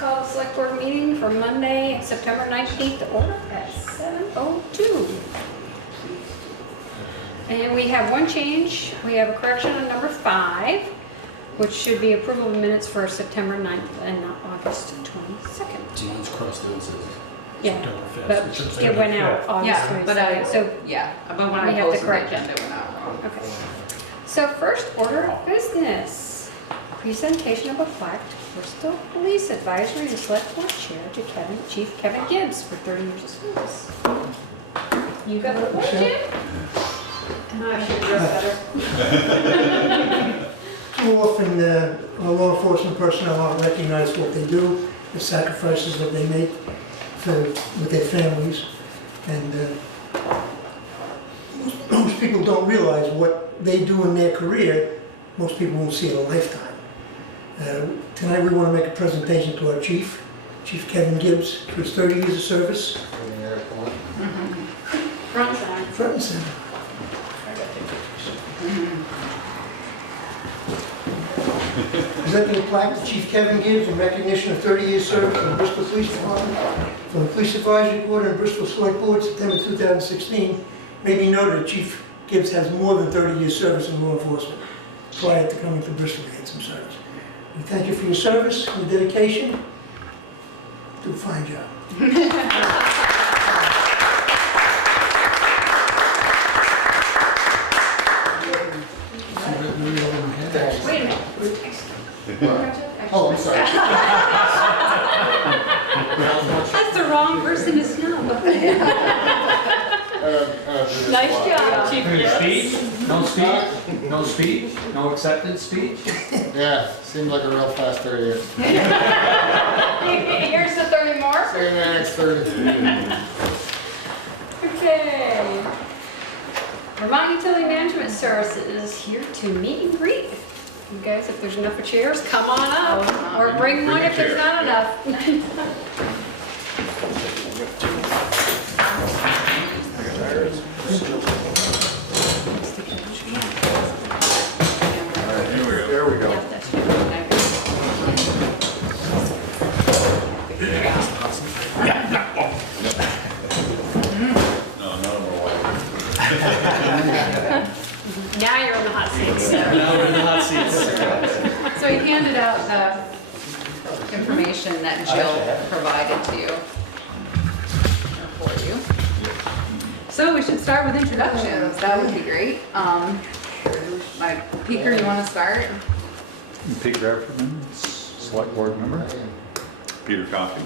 call the select board meeting for Monday, September 19th to order at 7:02. And we have one change. We have a correction on number 5, which should be approval of minutes for September 9th and not August 22nd. Mine's crossed out, says Yeah, September 5th. but it went out August Yeah, 22nd. but I, So, yeah, but when we I have to posted the correct it. agenda, it went out wrong. okay. So first order of business. Presentation of a plaque to Bristol Police Advisory and Select Board Chair to Chief Kevin Gibbs for 30 years of service. You got the board, Jim? I should dress better. Too often, our law enforcement personnel aren't recognized for what they do, the sacrifices that they make with their families. And most people don't realize what they do in their career. Most people won't see it a lifetime. Tonight we want to make a presentation to our Chief Kevin Gibbs, for his 30 years of service. Front side. Front and center. Presenting a plaque to Chief Kevin Gibbs in recognition of 30 years service in the Bristol Police Department from the Police Advisory Board and Bristol Select Board, September 2016. May be noted that Chief Gibbs has more than 30 years service in law enforcement. Prior to coming to Bristol, he had some service. We thank you for your service and your dedication. Do a fine job. Wait a minute. Oh, I'm sorry. That's the wrong person to snub. Nice job, Chief Gibbs. Speech? No speech? No speech? No accepted speech? Yeah, seemed like a real fast 30 years. Here's the 30 more. See you in the next 30. Okay. Vermont Utility Management Services is here to meet and greet. You guys, if there's enough chairs, come on up. Or bring one if there's not enough. There we go. Yeah, that's good. Now you're in the hot seat. Now we're in the hot seats. So he handed out the information that Jill provided to you. For you. So we should start with introductions, that would be great. Peter, you wanna start? Peter Efferman, Select Board member. Peter Coffey.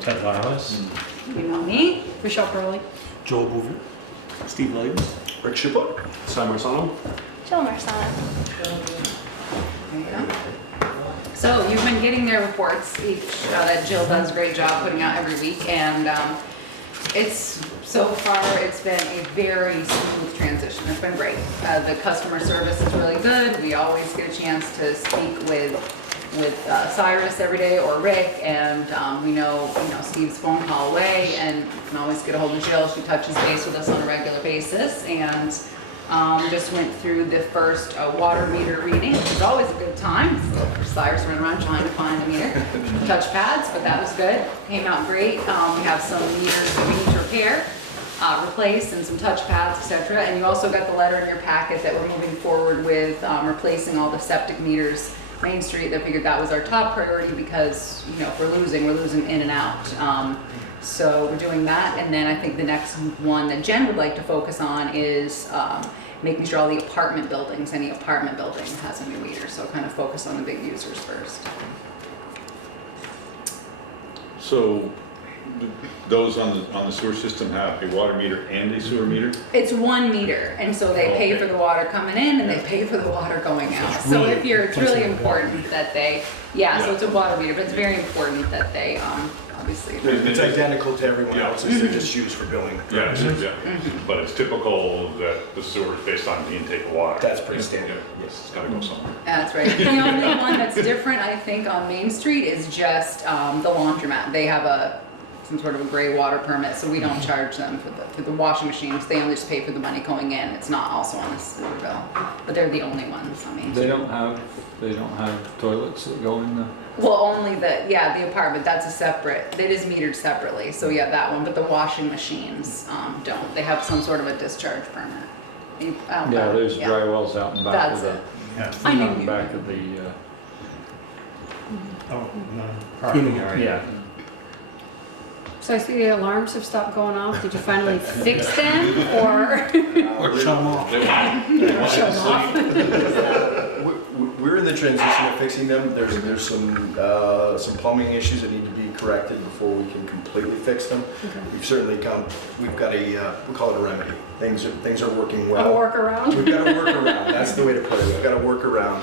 Ted Wireless. You know me. Michelle Crowley. Joel Boover. Steve Layton. Rick Shippo. Sam Marsano. Jill Marsana. There you go. So you've been getting their reports each, that Jill does a great job putting out every week, and so far it's been a very smooth transition. It's been great. The customer service is really good. We always get a chance to speak with Cyrus every day or Rick, and we know Steve's phone call away, and you can always get a hold of Jill. She touches base with us on a regular basis, and just went through the first water meter reading, which is always a good time. Cyrus ran around trying to find a meter, touch pads, but that was good. Came out great. We have some meters that we need to repair, replace, and some touch pads, etc. And you also got the letter in your packet that we're moving forward with replacing all the septic meters Main Street. I figured that was our top priority because, if we're losing in and out. So we're doing that, and then I think the next one that Jen would like to focus on is making sure all the apartment buildings, any apartment building has a new meter. So kind of focus on the big users first. So those on the sewer system have a water meter and a sewer meter? It's one meter, and so they pay for the water coming in and they pay for the water going out. So it's really important that they, so it's a water meter, but it's very important that they, obviously. It's identical to everyone else's, they're just used for billing. Yeah, but it's typical that the sewer is based on the intake of water. That's pretty standard. Yes, it's gotta go somewhere. That's right. The only one that's different, I think, on Main Street is just the laundromat. They have some sort of a gray water permit, so we don't charge them for the washing machines. They only just pay for the money going in. It's not also on the sewer bill, but they're the only ones. I mean, They don't have toilets that go in the. well, only the apartment, that's a separate, it is metered separately, so yeah, that one, but the washing machines, don't. They have some sort of a discharge permit. Yeah, there's Yeah. dry wells out in back of That's the, it. I knew out in you. back of the, yeah. So I see the alarms have stopped going off. Did you finally fix them or Shut them off. shut them off? We're in the transition of fixing them. There's some plumbing issues that need to be corrected before we can completely fix them. We've got we call it a remedy. Things are working A well. workaround? We've got a workaround, that's the way to put it. We've got a workaround.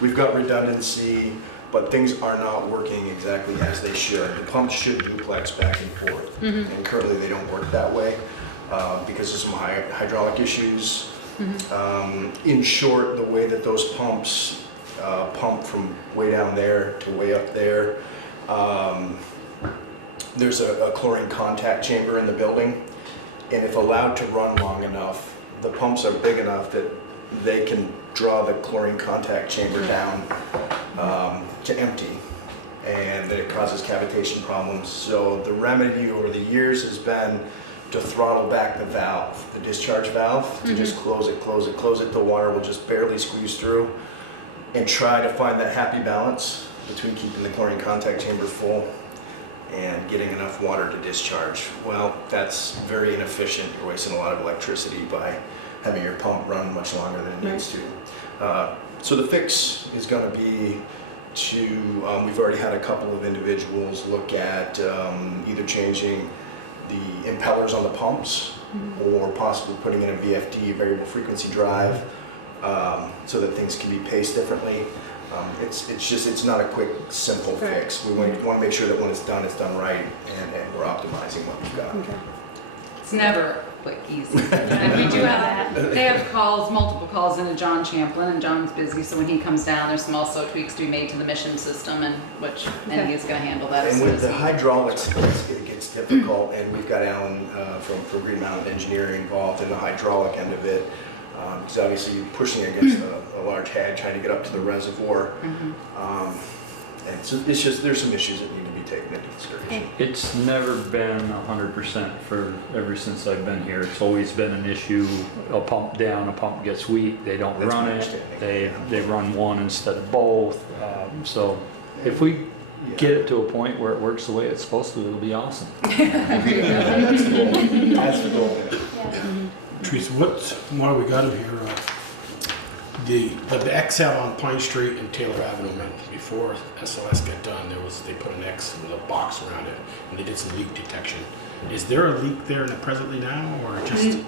We've got redundancy, but things are not working exactly as they should. The pumps should duplex back and forth, and currently they don't work that way because of some hydraulic issues. In short, the way that those pumps pump from way down there to way up there, there's a chlorine contact chamber in the building, and if allowed to run long enough, the pumps are big enough that they can draw the chlorine contact chamber down to empty, and that it causes cavitation problems. So the remedy over the years has been to throttle back the valve, the discharge valve, to just close it, the water will just barely squeeze through, and try to find that happy balance between keeping the chlorine contact chamber full and getting enough water to discharge. Well, that's very inefficient. You're wasting a lot of electricity by having your pump run much longer than it needs to. So the fix is going to be we've already had a couple of individuals look at either changing the impellers on the pumps or possibly putting in a VFD, variable frequency drive, so that things can be paced differently. It's not a quick, simple fix. We want to make sure that when it's done right, and we're optimizing what we've got. Okay. It's never quick, easy. And we do have, they have multiple calls into John Champlin, and John's busy, so when he comes down, there's some also tweaks to be made to the mission system, and he's gonna handle that as And soon with as the he. hydraulics, it gets difficult, and we've got Alan from Green Mountain Engineering involved in the hydraulic end of it. Because obviously you're pushing against a large head, trying to get up to the reservoir. And so it's just, there's some issues that need to be taken into consideration. It's never been 100% ever since I've been here. It's always been an issue. A pump down, a pump gets weak, they don't That's run my it. understanding. They run one instead of both. So if we get it to a point where it works the way it's supposed to, it'll be awesome. That's the goal. That's the goal. Teresa, what do we got in here? The X out on Pine Street and Taylor Avenue, before SOS got done, they put an X with a box around it, and they did some leak detection. Is there a leak there presently now, or just?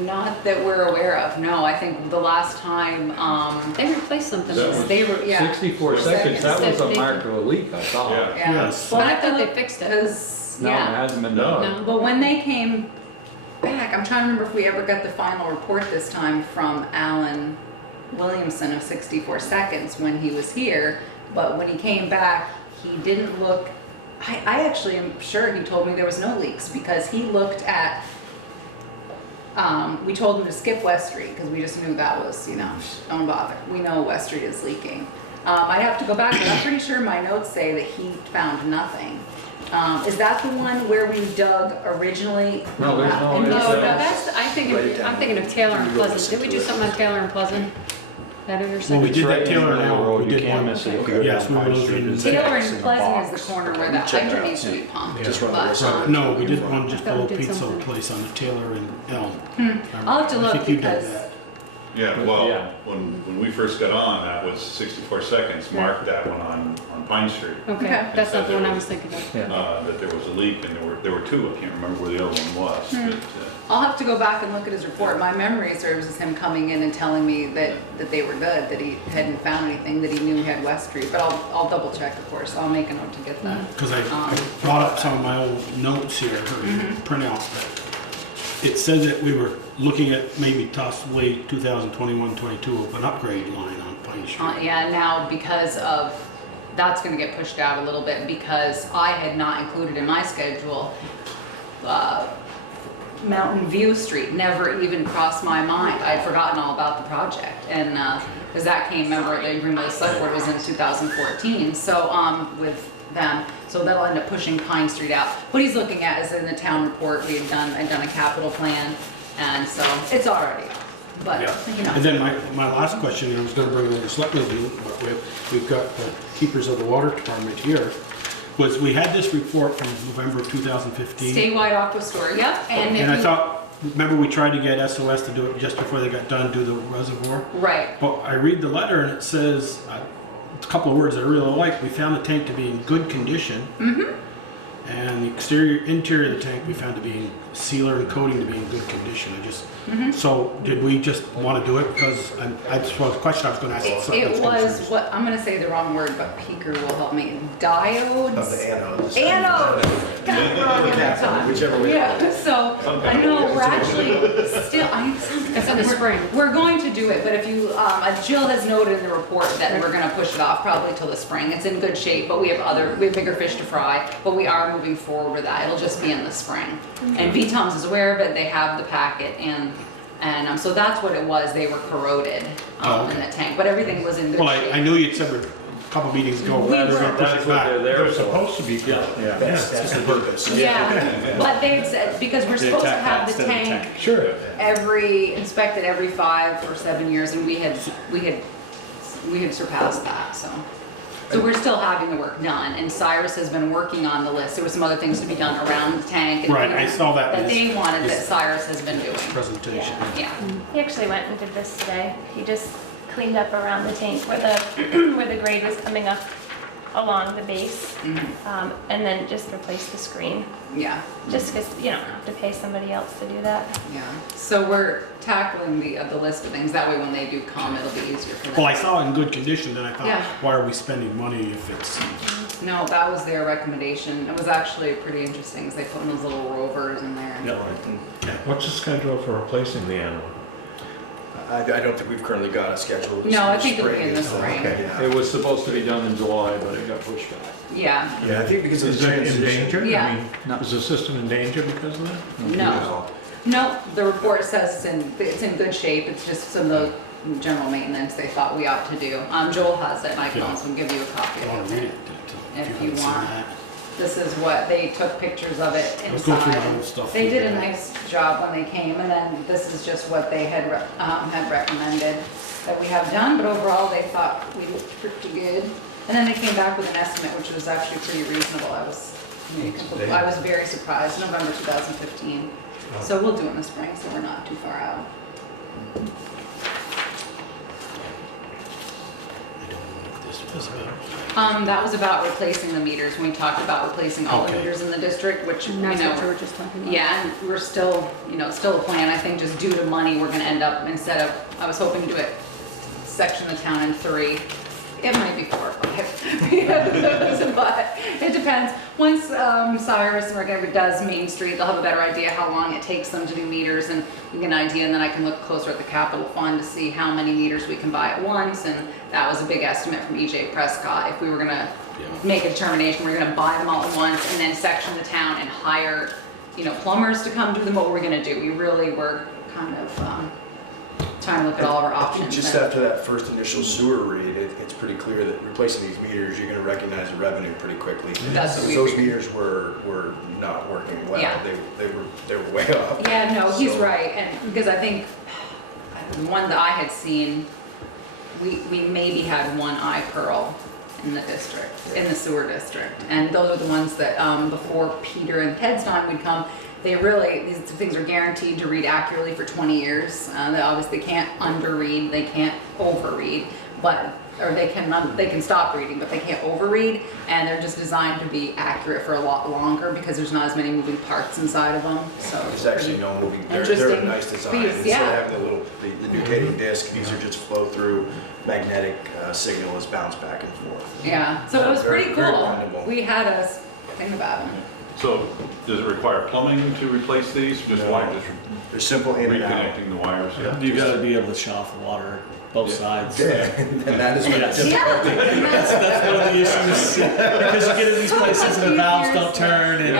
Not that we're aware of, no. I think the last time, They replaced something. That was- they were, yeah. 64 seconds, that was a mark of a leak, I thought. Yeah. Yeah. Yes. Well, I have to thought they look, fixed it. Cause, No, it yeah. hasn't been No. done. No. But when they came back, I'm trying to remember if we ever got the final report this time from Alan Williamson of 64 Seconds when he was here. But when he came back, he didn't look, I actually am sure he told me there was no leaks because he looked at, we told him to skip West Street because we just knew that was, don't bother. We know West Street is leaking. I'd have to go back, but I'm pretty sure my notes say that he found nothing. Is that the one where we dug originally? No, there's no- And No, It's, no, uh, that's, I'm thinking of Taylor and Pleasant. Did we do something on Taylor and Pleasant? That intersection? Well, we did that It's right in Taylor the middle of the now. road. We You did can't one. miss it if you go Yes, down we Pine were Street. looking- There's an Taylor X and in Pleasant is box. the corner where that Check it hydrant out. needs to be pumped. Just run the But, risk. Right, no, we did one just Thought we below did Pizza something. Place on the Taylor and Elm. I'll have to I look think you did because- that. Yeah, Yeah. well, when we first got on, that was 64 Seconds, marked that one on Pine Street. Okay, Okay. that's not the one I was thinking of. Yeah. That there was a leak, and there were two, I can't remember where the other one was. But, I'll have to go back and look at his report. My memory serves as him coming in and telling me that they were good, that he hadn't found anything, that he knew he had West Street. But I'll double check, of course. I'll make a note to get that. Because I brought up some of my old notes here, printouts, but it said that we were looking at maybe possibly 2021-22 of an upgrade line on Pine Street. Yeah, now because of, that's gonna get pushed out a little bit because I had not included in my schedule, Mountain View Street never even crossed my mind. I'd forgotten all about the project. And because that came, remember, the agreement with the select board was in 2014, so, with them, so that'll end up pushing Pine Street out. What he's looking at is in the town report, I'd done a capital plan, and so it's already up, but, you know. And then my last question, and I was gonna bring it to the selectmen's meeting, but we've got the keepers of the water department here, was we had this report from November of 2015. Statewide aqua store, yep, and if And I you- thought, remember we tried to get SOS to do it just before they got done, do the reservoir? Right, But I read the letter and it says, a couple of words I really like, we found the tank to be in good condition. And the interior of the tank we found to be in sealer and coating to be in good condition. So did we just want to do it? Because I suppose the question I was going to ask. the it selectmen's was, concerns. what, I'm gonna say the wrong word, but Peeker will help me, diodes? Of the anodes. Anodes! Got it wrong every time. Whichever way. Yeah, so, I know, we're actually still, It's in the spring. We're going to do it, but if you, Jill has noted in the report that we're gonna push it off probably till the spring. It's in good shape, but we have bigger fish to fry, but we are moving forward with that. It'll just be in the spring. And VTOMS is aware of it, they have the packet, and so that's what it was, they were corroded in the tank, but everything was in good Well, shape. I knew you'd said a couple meetings ago, We we're going to push That's it what back. they're there They're for. supposed to be good. Yeah. That's the purpose. Yeah, but they said, because we're supposed to have the tank Sure. inspected every 5 or 7 years, and we had surpassed that, so. So we're still having the work done, and Cyrus has been working on the list. There were some other things to be done around the tank. And Right, I saw that in that his- they wanted, that his Cyrus has been doing. Presentation. Yeah, He actually went and did this today. He just cleaned up around the tank where the where the grade was coming up along the base, and then just replaced the screen. yeah, Just because you don't have to pay somebody else to do that. yeah. So we're tackling the list of things. That way when they do come, it'll be easier for them. Well, I saw it in good condition, then I thought, Yeah. why are we spending money if it's, No, that was their recommendation. It was actually pretty interesting, because they put in those little rovers in there. What's the schedule for replacing the animal? I don't think we've currently got a schedule. No, I think it'll be in the Spring spring. is- yeah. It was supposed to be done in July, but it got pushed back. Yeah, Yeah, I think because of Is the it in transition. danger? Yeah. I mean, is the system in danger because of that? no. No, the report says it's in good shape. It's just some of the general maintenance they thought we ought to do. Joel has it, and I can Yeah. also give you a copy I want of to read it. it. If you haven't seen want. that. This is what, they took pictures of it Let's go through inside. my old stuff. They did a nice job when they came, and then this is just what they had recommended that we have done, but overall, they thought we did pretty good. And then they came back with an estimate, which was actually pretty reasonable. I was very surprised, November 2015. So we'll do it in the spring, so we're not too far out. I don't know what this was about. That was about replacing the meters, when we talked about replacing all the Okay. meters in the district, which, you And that's what know, George was talking about. yeah, and we're still, still a plan. I think just due to money, we're gonna end up, instead of, I was hoping to do it, section the town in 3. It might be 4 or 5. But it depends. Once Cyrus and Rick does Main Street, they'll have a better idea how long it takes them to do meters, and we get an idea, and then I can look closer at the capital fund to see how many meters we can buy at once. And that was a big estimate from EJ Prescott. If we were gonna make a determination, we're gonna buy them all at once and then section the town and hire, plumbers to come do them, what we're gonna do. We really were kind of trying to look at all of our I think options. just after that first initial sewer read, it's pretty clear that replacing these meters, you're gonna recognize the revenue pretty quickly. That's what we Those figured. meters were not working well. Yeah. They were way off. Yeah, no, he's So- right, and because I think the one that I had seen, we maybe had one eye pearl in the district, in the sewer district, and those are the ones that before Peter and Ted's time would come, these things are guaranteed to read accurately for 20 years. They obviously can't underread, they can't overread, or they can stop reading, but they can't overread, and they're just designed to be accurate for a lot longer because there's not as many moving parts inside of them, so. There's actually no moving, they're a Interesting nice design. piece, Instead yeah. of having the rotating disc, these are just flow through magnetic signal is bounced back and forth. Yeah, so it was Very- pretty very cool. blendable. We had a thing about them. So does it require plumbing to replace these? Just No. wire, just They're simple in and out. reconnecting the wires? You gotta be able to shut off the water both sides. And that is what Yes. difficulty. That's one of the issues, because you get in these places and the valves don't turn and.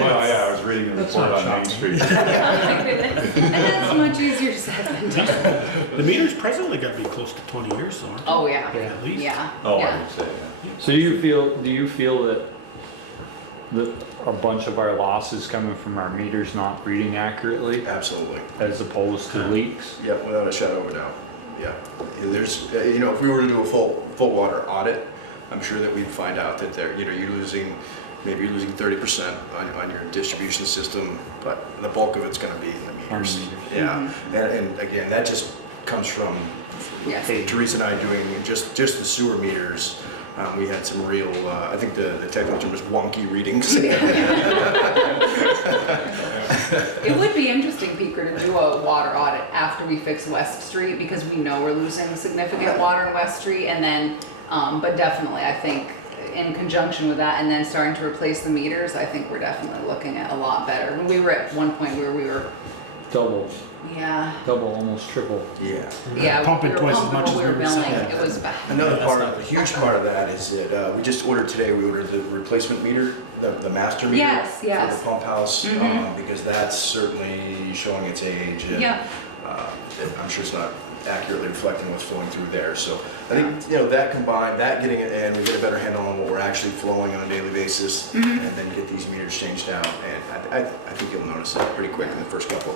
Well, yeah, I was reading a report on Main Street. Oh my goodness. And that's much easier said than done. The meters presently got to be close to 20 years, so aren't they? Oh, yeah. Yeah, at least. Yeah. Oh, I yeah. would say, yeah. So do you feel that a bunch of our loss is coming from our meters not reading accurately Absolutely. as opposed to leaks? Yep, without a shadow of a doubt. Yeah. There's, if we were to do a full water audit, I'm sure that we'd find out that maybe you're losing 30% on your distribution system, but the bulk of it's going to be in the meters. On meters. Yeah. And again, that just comes from Yes. Teresa and I doing just the sewer meters. We had some real, I think the technical term is wonky readings. It would be interesting, Peter, to do a water audit after we fix West Street, because we know we're losing significant water in West Street, and then, but definitely, I think, in conjunction with that, and then starting to replace the meters, I think we're definitely looking at a lot better. When we were at one point where we were, Double, almost triple. yeah, Pumping we were twice as pumping much what as we were we were billing, selling. it was bad. Another Yeah, part, that's a huge part of that is that we just ordered today, we ordered the replacement meter, the master meter. Yes, yes. For the pump house, Mhm. because that's certainly showing its age. And, Yeah. I'm sure it's not accurately reflecting what's flowing through there. So I think, that combined, that getting it in, we get a better handle on what we're actually flowing on a daily basis, and then get these meters changed out. And I think you'll notice it pretty quick in the first couple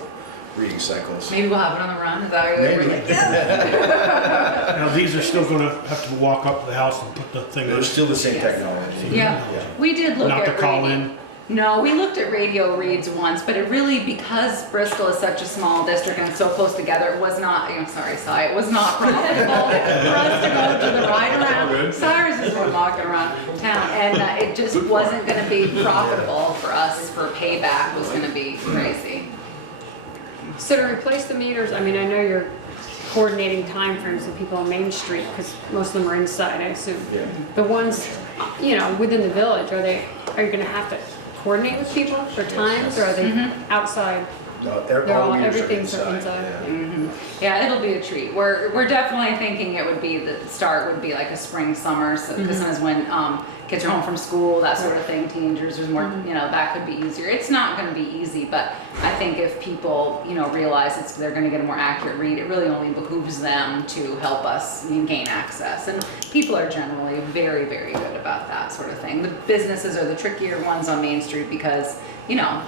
reading cycles. Maybe we'll have it on the run, is that what we're Maybe. like, yeah. Now, these are still gonna have to walk up to the house and put the thing They're in. still the same Yes. technology. Yeah. We did look Not at to call radio. in. No, we looked at radio reads once, but it really, because Bristol is such a small district and so close together, it was not, I'm sorry, Cy, it was not profitable for us to go to the ride around. Cyrus has been walking around town, and it just wasn't gonna be profitable for us, for payback was gonna be crazy. So to replace the meters, I mean, I know you're coordinating timeframes with people on Main Street, because most of them are inside, I assume. Yeah. The ones, within the village, are you gonna have to coordinate with people for times, or are they outside? No, They're all all, the meters are everything's inside. Yeah. Yeah, it'll be a treat. We're definitely thinking it would be, the start would be like a spring, summer, so, because sometimes when kids are home from school, that sort of thing, teenagers, there's more, that could be easier. It's not gonna be easy, but I think if people, realize they're gonna get a more accurate read, it really only behooves them to help us gain access. And people are generally very, very good about that sort of thing. The businesses are the trickier ones on Main Street because,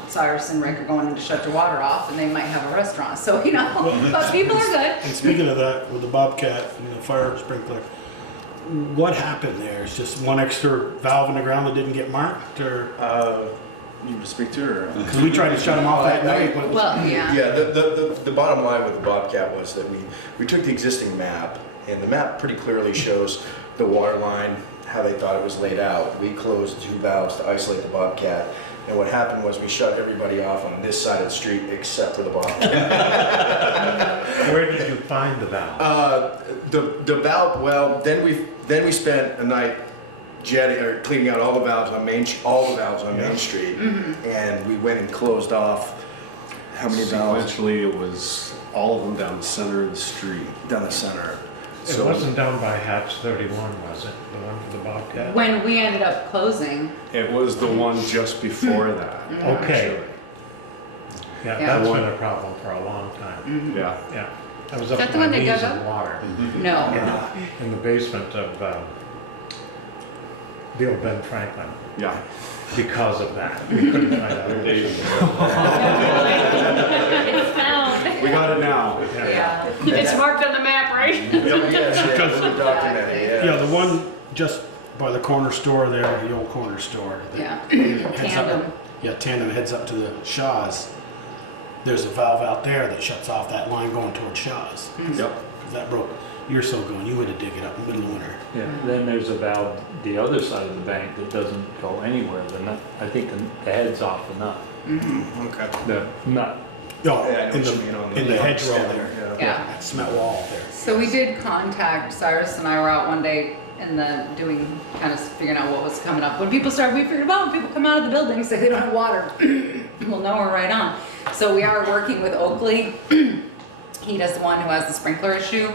Cyrus and Rick are going in to shut their water off, and they might have a restaurant, so, but people are good. And speaking of that, with the Bobcat and the fire sprinkler, what happened there? It's just one extra valve in the ground that didn't get marked, or? You want to speak to her? Because we tried to shut them off that night, but it was. Well, yeah. Yeah, the bottom line with the Bobcat was that we took the existing map, and the map pretty clearly shows the water line, how they thought it was laid out. We closed 2 valves to isolate the Bobcat, and what happened was we shut everybody off on this side of the street except for the Bobcat. Where did you find the valve? The valve, well, then we spent a night jetting or cleaning out all the valves on Main Street, and we went and closed off how many valves Sequentially, it was all of them down the center of the street. down the center. It wasn't down by hatch 31, was it? The one for the Bobcat? When we ended up closing, It was the one just before that. Okay. Yeah, Yeah. that's been a problem for a long time. Yeah. Yeah. I was up That to the my one they knees dug in up? water no. in the basement of the old Ben Franklin Yeah. because of that. We couldn't find out. It's found. We got it now. Yeah. It's marked on the map, right? Because of the documentary, Yeah, the one just by the corner store there, the old corner store. that Yeah. heads up- Tandem. Yeah, Tandem heads up to the Shaw's. There's a valve out there that shuts off that line going towards Shaw's. Yep. 'Cause that broke. You're so going, you had to dig it up in the middle of winter. Yeah, then there's a valve the other side of the bank that doesn't go anywhere. The nut, I think the head's off the nut. Okay. The nut. No, Yeah, I know in what you mean on the hedgerow stand there. Yeah. That cement wall there. So we did contact, Cyrus and I were out one day in doing, kind of figuring out what was coming up. When people started, we figured, well, when people come out of the building, say they don't have water, we'll know we're right on. So we are working with Oakley. He does the one who has the sprinkler issue.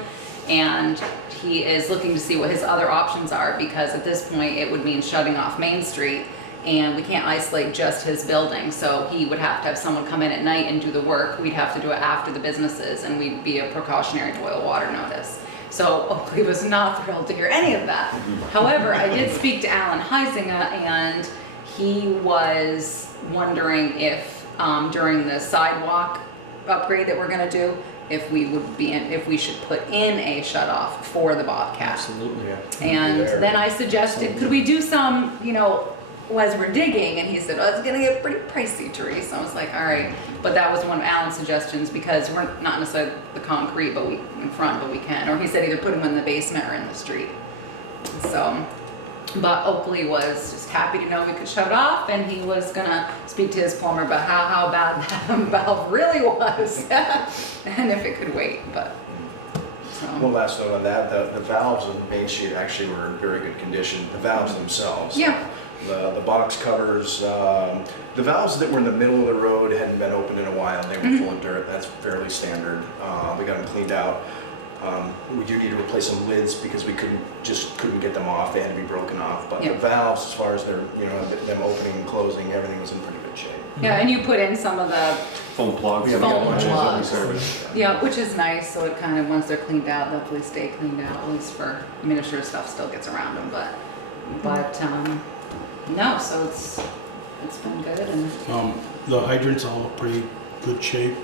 And he is looking to see what his other options are, because at this point, it would mean shutting off Main Street, and we can't isolate just his building, so he would have to have someone come in at night and do the work. We'd have to do it after the businesses, and we'd be a precautionary boil water notice. So Oakley was not thrilled to hear any of that. However, I did speak to Alan Heisinger, and he was wondering if during the sidewalk upgrade that we're gonna do, if we should put in a shut off for the Bobcat. Absolutely. And then I suggested, could we do some, as we're digging, and he said, oh, it's gonna get pretty pricey, Therese. I was like, all right, but that was one of Alan's suggestions, because we're not necessarily the concrete, in front, but we can. Or he said either put them in the basement or in the street. So, but Oakley was just happy to know we could shut off, and he was gonna speak to his plumber about how bad that valve really was, and if it could wait, but. So. One last note on that, the valves on Main Street actually were in very good condition, the valves themselves. Yeah. The box covers, the valves that were in the middle of the road hadn't been opened in a while. They were full of dirt. That's fairly standard. We got them cleaned out. We do need to replace some lids because we couldn't get them off. They had to be broken off. But the valves, as far as their, them opening and closing, everything was in pretty good shape. Yeah, and you put in some of the Foam plugs. foam plugs. Yeah, which is nice. So it kind of, once they're cleaned out, they'll hopefully stay cleaned out, at least for, sure stuff still gets around them, but no, so it's been good, and The hydrants all pretty good shape.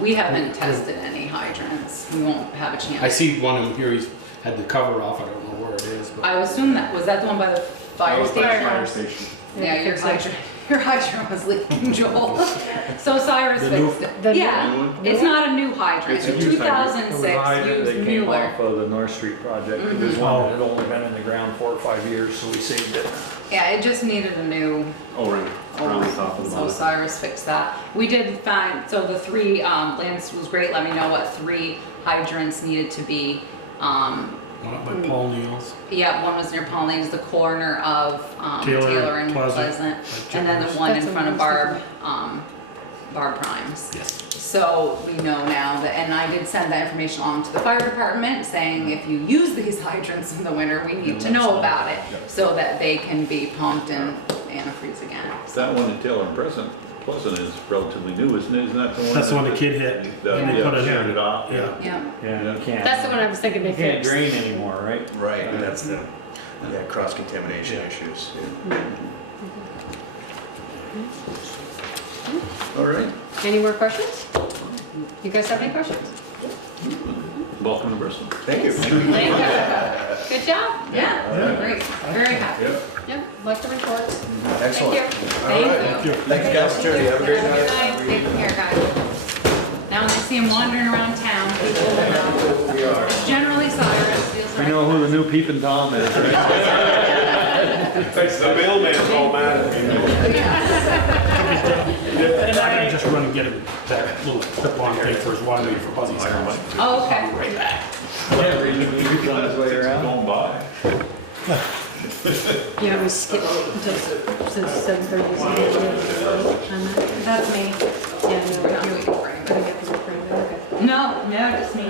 we haven't tested any hydrants. We won't have a chance. I see one in here, he's had the cover off, I don't know where it is, but. I assume was that the one by the fire station? Fire station. Yeah, your hydrant was leaking, Joel. So Cyrus fixed it. Yeah, it's not a new hydrant. It's a It was 2006 higher, they used came Mueller. off of the North Street project. It was one that had only been in the ground 4 or 5 years, so we saved it. Yeah, it just needed a new. Around the top of the So bottom. Cyrus fixed that. We did find, so the 3, Lance was great, let me know what 3 hydrants needed to be. One up by Paul Neal's. Yeah, one was near Paul Neal's, the corner of Taylor and Pleasant, and then the one in front of Barb Primes. Yes. So we know now that, and I did send that information along to the fire department saying if you use these hydrants in the winter, we need to know about it so that they can be pumped and antifreeze again. That one at Taylor and Pleasant is relatively new, isn't it? Isn't that the one? That's the one the kid hit. And they put it shut in. it off. Yeah. Yeah. Yeah, you can't. That's the one I was thinking they You can't fixed. drain anymore, right? Right, and that's the cross-contamination issues. Yeah. All right. Any more questions? You guys have any questions? Welcome to Bristol. Thank you. Thank you. Good job. Yeah, great, very happy. Yep, like the reports. Excellent. Thank you. All Thank right. you. Thank you guys for joining. Have a great Have a good night. night. Take care, guys. Now when I see him wandering around town, people will know. We are. It's generally Cyrus. Feels We like- know who the new peeping Tom is, right? It's the mailman's all mad at me. And I can just run and get him that little clip-on thing for his water meter for Buzzy's house. Oh, okay. Right back. Yeah, he's on his way around. Going by. Yeah, we skipped until since 7:30. That's me. Yeah, no, We're not you- waiting for anybody. Okay. No, just me.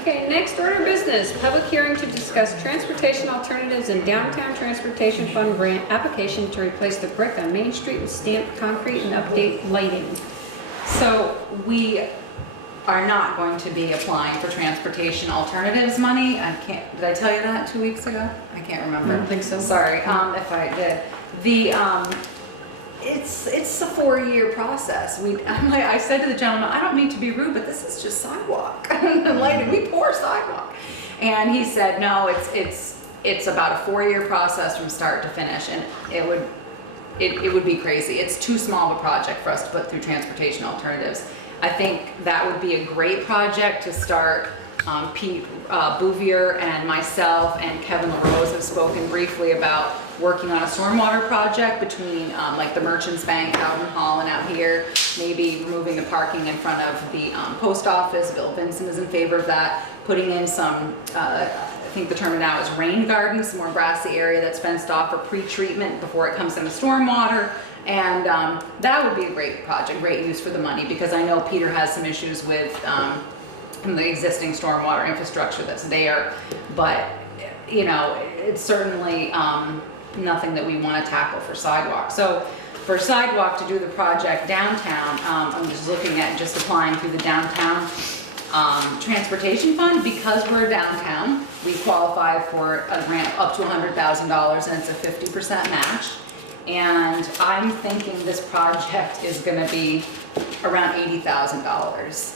Okay, next order of business, public hearing to discuss transportation alternatives and downtown transportation fund grant application to replace the brick on Main Street with stamped concrete and update lighting. So we are not going to be applying for transportation alternatives money. Did I tell you that 2 weeks ago? I can't remember. I don't think so. Sorry, if I did. It's a 4-year process. I said to the gentleman, I don't mean to be rude, but this is just sidewalk and lighting. We pour sidewalk. And he said, no, it's about a 4-year process from start to finish, and it would be crazy. It's too small of a project for us to put through transportation alternatives. I think that would be a great project to start. Pete Bouvier and myself and Kevin LaRose have spoken briefly about working on a stormwater project between like the Merchants Bank out in Hall and out here, maybe removing the parking in front of the post office. Bill Vincent is in favor of that, putting in some, I think the term now is rain gardens, some more grassy area that's fenced off for pre-treatment before it comes into stormwater. And that would be a great project, great use for the money, because I know Peter has some issues with from the existing stormwater infrastructure that's there. But, you know, it's certainly nothing that we want to tackle for sidewalk. So for sidewalk to do the project downtown, I'm just looking at just applying through the downtown transportation fund. Because we're downtown, we qualify for a grant up to $100,000 and it's a 50% match. And I'm thinking this project is gonna be around $80,000.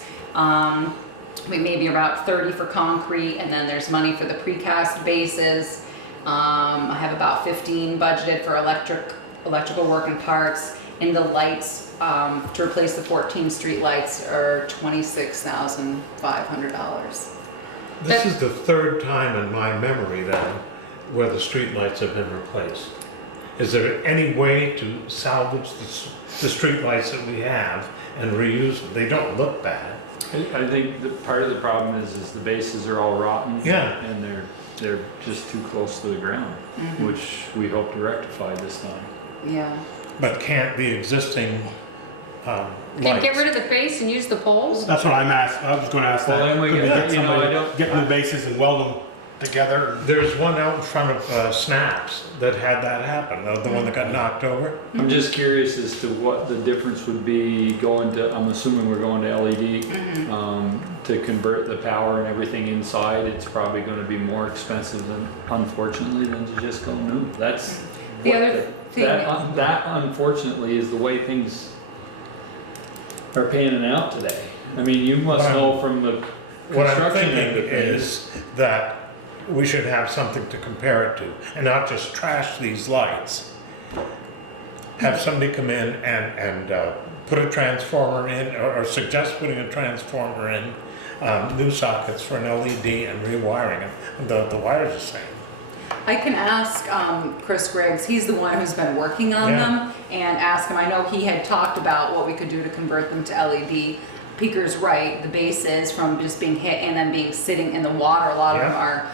Maybe about 30 for concrete, and then there's money for the precast bases. I have about 15 budgeted for electrical work and parts, and the lights to replace the 14 street lights are $26,500. This is the third time in my memory then where the streetlights have been replaced. Is there any way to salvage the streetlights that we have and reuse them? They don't look bad. I think that part of the problem is the bases are all rotten. Yeah. And they're just too close to the ground, which we hope to rectify this time. Yeah. But can't the existing Can you get lights? rid of the base and use the poles? That's what I'm asking, I was gonna ask that. Well, then we Could get- get you know, somebody I don't- Get in the bases and weld them together? There's one out in front of Snaps that had that happen, the one that got knocked over. I'm just curious as to what the difference would be going to, I'm assuming we're going to LED, to convert the power and everything inside. It's probably gonna be more expensive than, unfortunately, than to just go new. That's. The other thing. That unfortunately is the way things are panning out today. I mean, you must know from the What I'm construction thinking end of things. is that we should have something to compare it to, and not just trash these lights. Have somebody come in and put a transformer in, or suggest putting a transformer in, new sockets for an LED and rewiring them. The wire's the same. I can ask Chris Griggs, he's the one who's been working on Yeah. them, and ask him. I know he had talked about what we could do to convert them to LED. Peaker's right, the bases from just being hit and then being sitting in the water, a lot of them are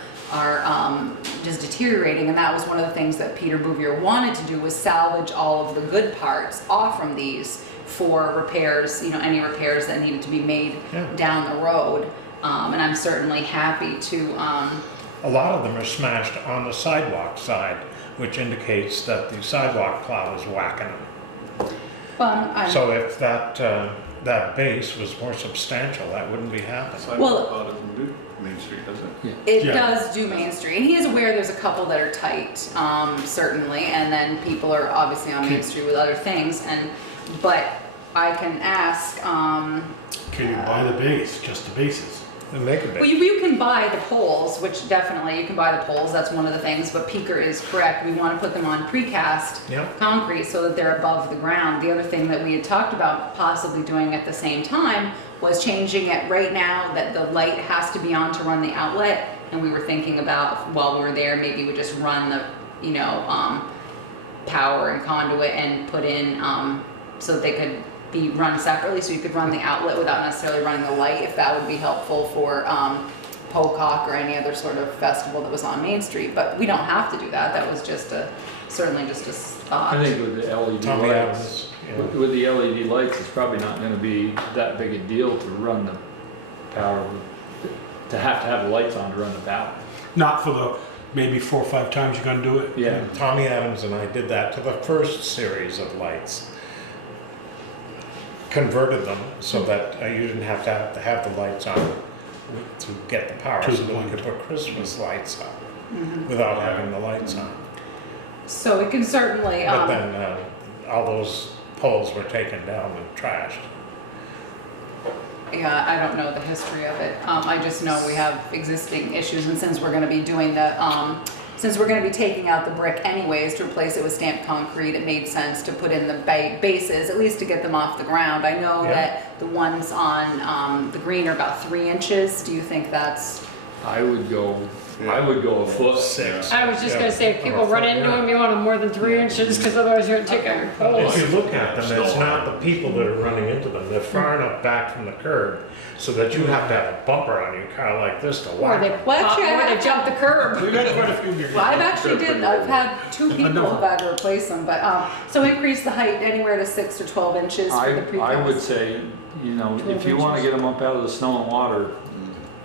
just deteriorating, and that was one of the things that Peter Bouvier wanted to do, was salvage all of the good parts off from these for repairs, you know, any repairs that needed to be made down the road. And I'm certainly happy to A lot of them are smashed on the sidewalk side, which indicates that the sidewalk plow is whacking them. So if that base was more substantial, that wouldn't be happening. Well- Sidewalk doesn't do Main Street, does it? It Yeah. does do Main Street, and he is aware there's a couple that are tight, certainly, and then people are obviously on Main Street with other things, but I can ask, Can you buy the base, just the bases? And make a well, base. you can buy the poles, which definitely you can buy the poles, that's one of the things, but Peaker is correct, we want to put them on precast Yep. concrete so that they're above the ground. The other thing that we had talked about possibly doing at the same time was changing it right now that the light has to be on to run the outlet, and we were thinking about, while we were there, maybe we just run the, you know, power and conduit and put in, so that they could be run separately, so you could run the outlet without necessarily running the light, if that would be helpful for Pocock or any other sort of festival that was on Main Street. But we don't have to do that. That was just certainly just a thought. I think with the LED Tommy lights, Evans, you know. with the LED lights, it's probably not gonna be that big a deal to run the power, to have the lights on to run the power. Not for the maybe 4 or 5 times you're gonna do it? Yeah. Tommy Evans and I did that to the first series of lights. Converted them so that you didn't have to have the lights on to get the power, To so the that we point. could put Christmas lights up without having the lights on. So we can certainly, But then all those poles were taken down and trashed. yeah, I don't know the history of it. I just know we have existing issues, and since we're gonna be doing the, since we're gonna be taking out the brick anyways to replace it with stamped concrete, it made sense to put in the bases, at least to get them off the ground. I know Yeah. that the ones on the green are about 3 inches. Do you think that's, I would go a foot. 6. I was just gonna say, if people run into them, you want them more than 3 inches, because otherwise you're gonna take out your poles. If you look at them, it's not the people that are running into them. They're far enough back from the curb so that you have to have a bumper on your car like this to Or whack they them. Well, pop, actually, I or they have- jump the curb. We've had quite a few here. well, I've actually I've had 2 people who've had to replace them, but, so increase the height anywhere to 6 to 12 inches for the I would precast. say, you know, if 12 you wanna inches. get them up out of the snow and water,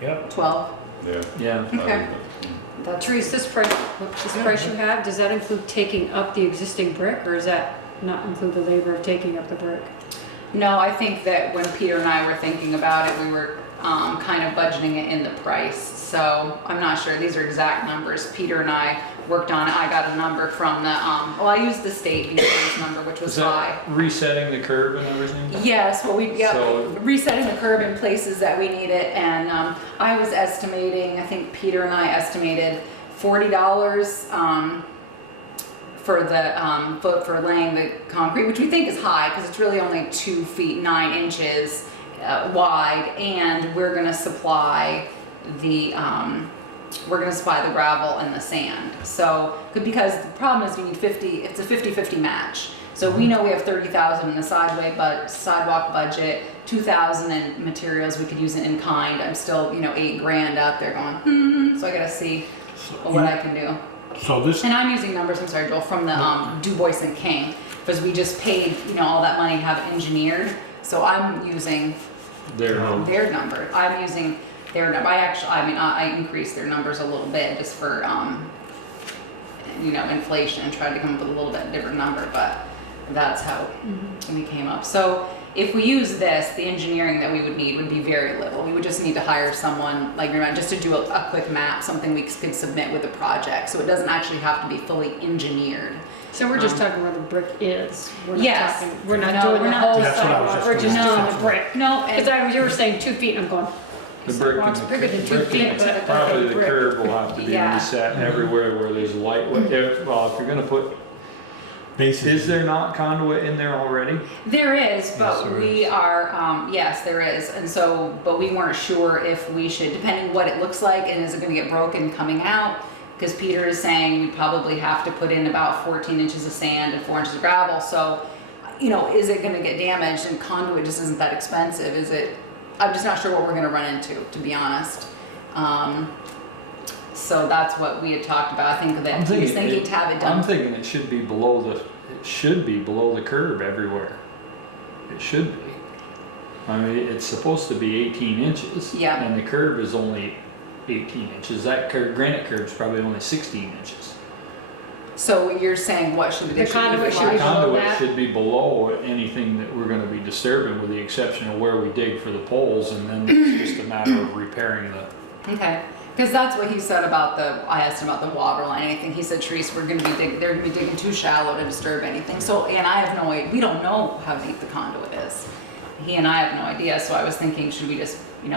Yep. 12? Yeah. Yeah. Okay. That's Therese, this price you have, does that include taking up the existing brick, or does that not include the labor of taking up the brick? No, I think that when Peter and I were thinking about it, we were kind of budgeting it in the price. So I'm not sure these are exact numbers. Peter and I worked on it. I got a number from the, well, I used the state insurance number, which was Is high. that resetting the curb and everything? Yes, well, So- resetting the curb in places that we need it. And I was estimating, I think Peter and I estimated $40 for the foot for laying the concrete, which we think is high because it's really only 2 feet 9 inches wide, and we're gonna supply the gravel and the sand. So, because the problem is we need 50, it's a 50-50 match. So we know we have 30,000 in the sidewalk budget, 2,000 in materials, we could use it in kind. I'm still, $8 grand out there going, so I gotta see what I can do. So this, And I'm using numbers, I'm sorry, Joel, from the Du Bois and King, because we just paid, all that money to have it engineered. So I'm using There. their number. I'm using their number. I increased their numbers a little bit just for, inflation, and tried to come up with a little bit different number, but that's how we came up. So if we use this, the engineering that we would need would be very little. We would just need to hire someone, like Vermont, just to do a quick map, something we could submit with a project. So it doesn't actually have to be fully engineered. So we're just talking where the brick is. We're not Yes. talking, we're not No, doing we're the not. whole That's what I was sidewalk, just we're just gonna doing say. the brick. No, Because you were saying 2 feet, I'm going, The the brick and sidewalk's the bigger than 2 brick feet, and but it's probably a the brick. curb will have to be Yeah. reset everywhere where there's light. If you're gonna put, basically. is there not conduit in there already? there is, but there we are, yes, there is. And so, but we weren't sure if we should, depending what it looks like, and is it gonna get broken coming out? Because Peter is saying we'd probably have to put in about 14 inches of sand and 4 inches of gravel. So, is it gonna get damaged? And conduit just isn't that expensive, is it? I'm just not sure what we're gonna run into, to be honest. So that's what we had talked about. I think that he was thinking to have it I'm done. thinking it should be below the curb everywhere. It should be. I mean, it's supposed to be 18 inches. Yeah. And the curb is only 18 inches. That granite curb's probably only 16 inches. So you're saying what should The conduit should be flushed? below Conduit that? should be below anything that we're gonna be disturbing, with the exception of where we dig for the poles, and then it's just a matter of repairing the. Okay, because that's what he said about I asked him about the water line, anything. He said, Therese, they're gonna be digging too shallow to disturb anything. So, and I have no idea, we don't know how deep the conduit is. He and I have no idea, so I was thinking, should we just, we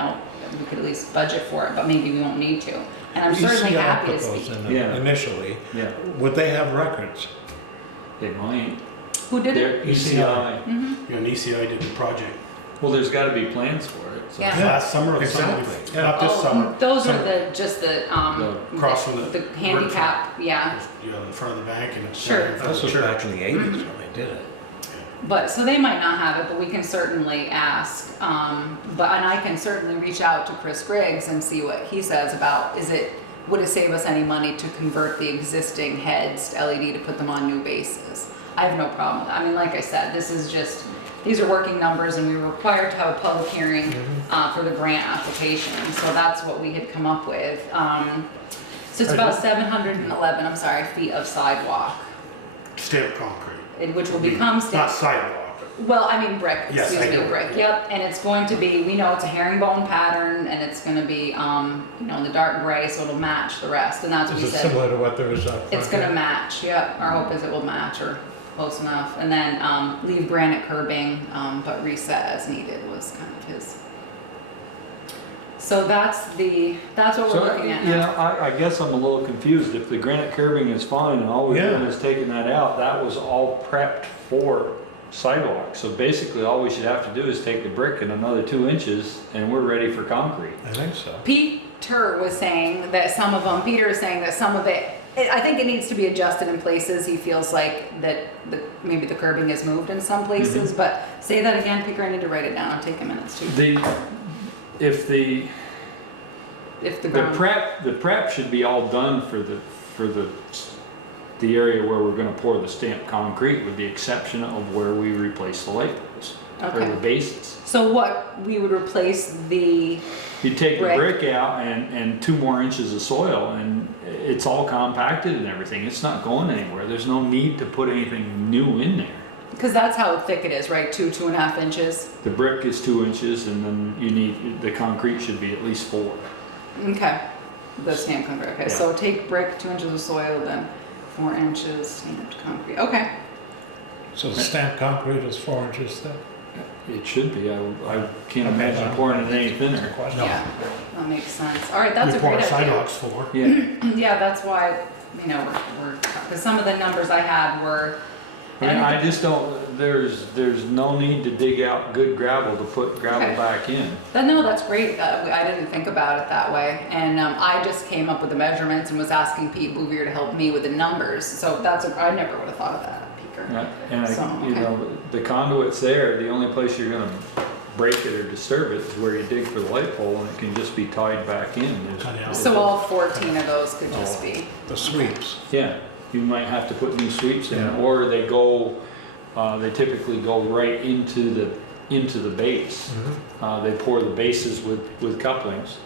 could at least budget for it, but maybe we won't need to. And I'm certainly ECI happy to put those speak. in Yeah. initially. Yeah, Would they have records? they might. Who did They're it? ECI. Yeah, and ECI did the project Well, there's gotta be plans for it, so. Yeah. last summer or something. Exactly. Not this summer. Those are Summer. just the, Across from the handicap, yeah. In front of the bank and it's. Sure. in front of This the was church. back in the 80s when they did it. But, so they might not have it, but we can certainly ask. And I can certainly reach out to Chris Griggs and see what he says about, would it save us any money to convert the existing heads to LED to put them on new bases? I have no problem with that. I mean, like I said, these are working numbers, and we were required to have a public hearing for the grant application. So that's what we had come up with. So it's about 711, feet of sidewalk, Stamped concrete. which will become Not sidewalk. well, I mean brick, Yes, excuse I me, know. brick, yep, and it's going to be, we know it's a herringbone pattern, and it's gonna be, in the dark gray, so it'll match the rest, and that's what Is we it said. similar to what there was up front? It's gonna match, yep, our hope is it will match, or close enough, and then, leave granite curbing, but reset as needed was kind of his. So that's what So, we're looking at now. I guess I'm a little confused. If the granite curbing is fine and all we're doing Yeah. is taking that out, that was all prepped for sidewalk. So basically, all we should have to do is take the brick and another 2 inches, and we're ready for concrete. I think so. Peter was saying that Peter is saying that some of it, I think it needs to be adjusted in places. He feels like that maybe the curbing is moved in some places, Mm-hmm. but say that again, Peter, I need to write it down, it'll take a minute too. If the ground. prep should be all done for the area where we're gonna pour the stamped concrete, with the exception of where we replace the light poles. or Okay. the bases. So what, we would replace the, You take the Brick. brick out and 2 more inches of soil, and it's all compacted and everything. It's not going anywhere. There's no need to put anything new in there. because that's how thick it is, right? 2.5 inches? The brick is 2 inches, and then you need, the concrete should be at least 4. Okay, the stamped concrete, okay, Yeah. so take brick, 2 inches of soil, then 4 inches stamped concrete, okay. So the stamped concrete is 4 inches thick? It should be. I can't imagine pouring it any thinner. No. Yeah, that makes sense. All right, that's We a pour great idea. sidewalks for. Yeah. Yeah, that's why, you know, because some of the numbers I had were, I mean, I just don't, there's no need to dig out good gravel to put gravel Okay. back in. no, that's great, I didn't think about it that way. And I just came up with the measurements and was asking Pete Bouvier to help me with the numbers, so I never would have thought of that, Peter. Yeah, And So, you okay. know, the conduit's there, the only place you're gonna break it or disturb it is where you dig for the light pole, and it can just be tied back in. Cut out. So all 14 of those could just be, The sweeps. Yeah, you might have to put new sweeps in, Yeah. or they go, they typically go right into the base. They pour the bases with couplings,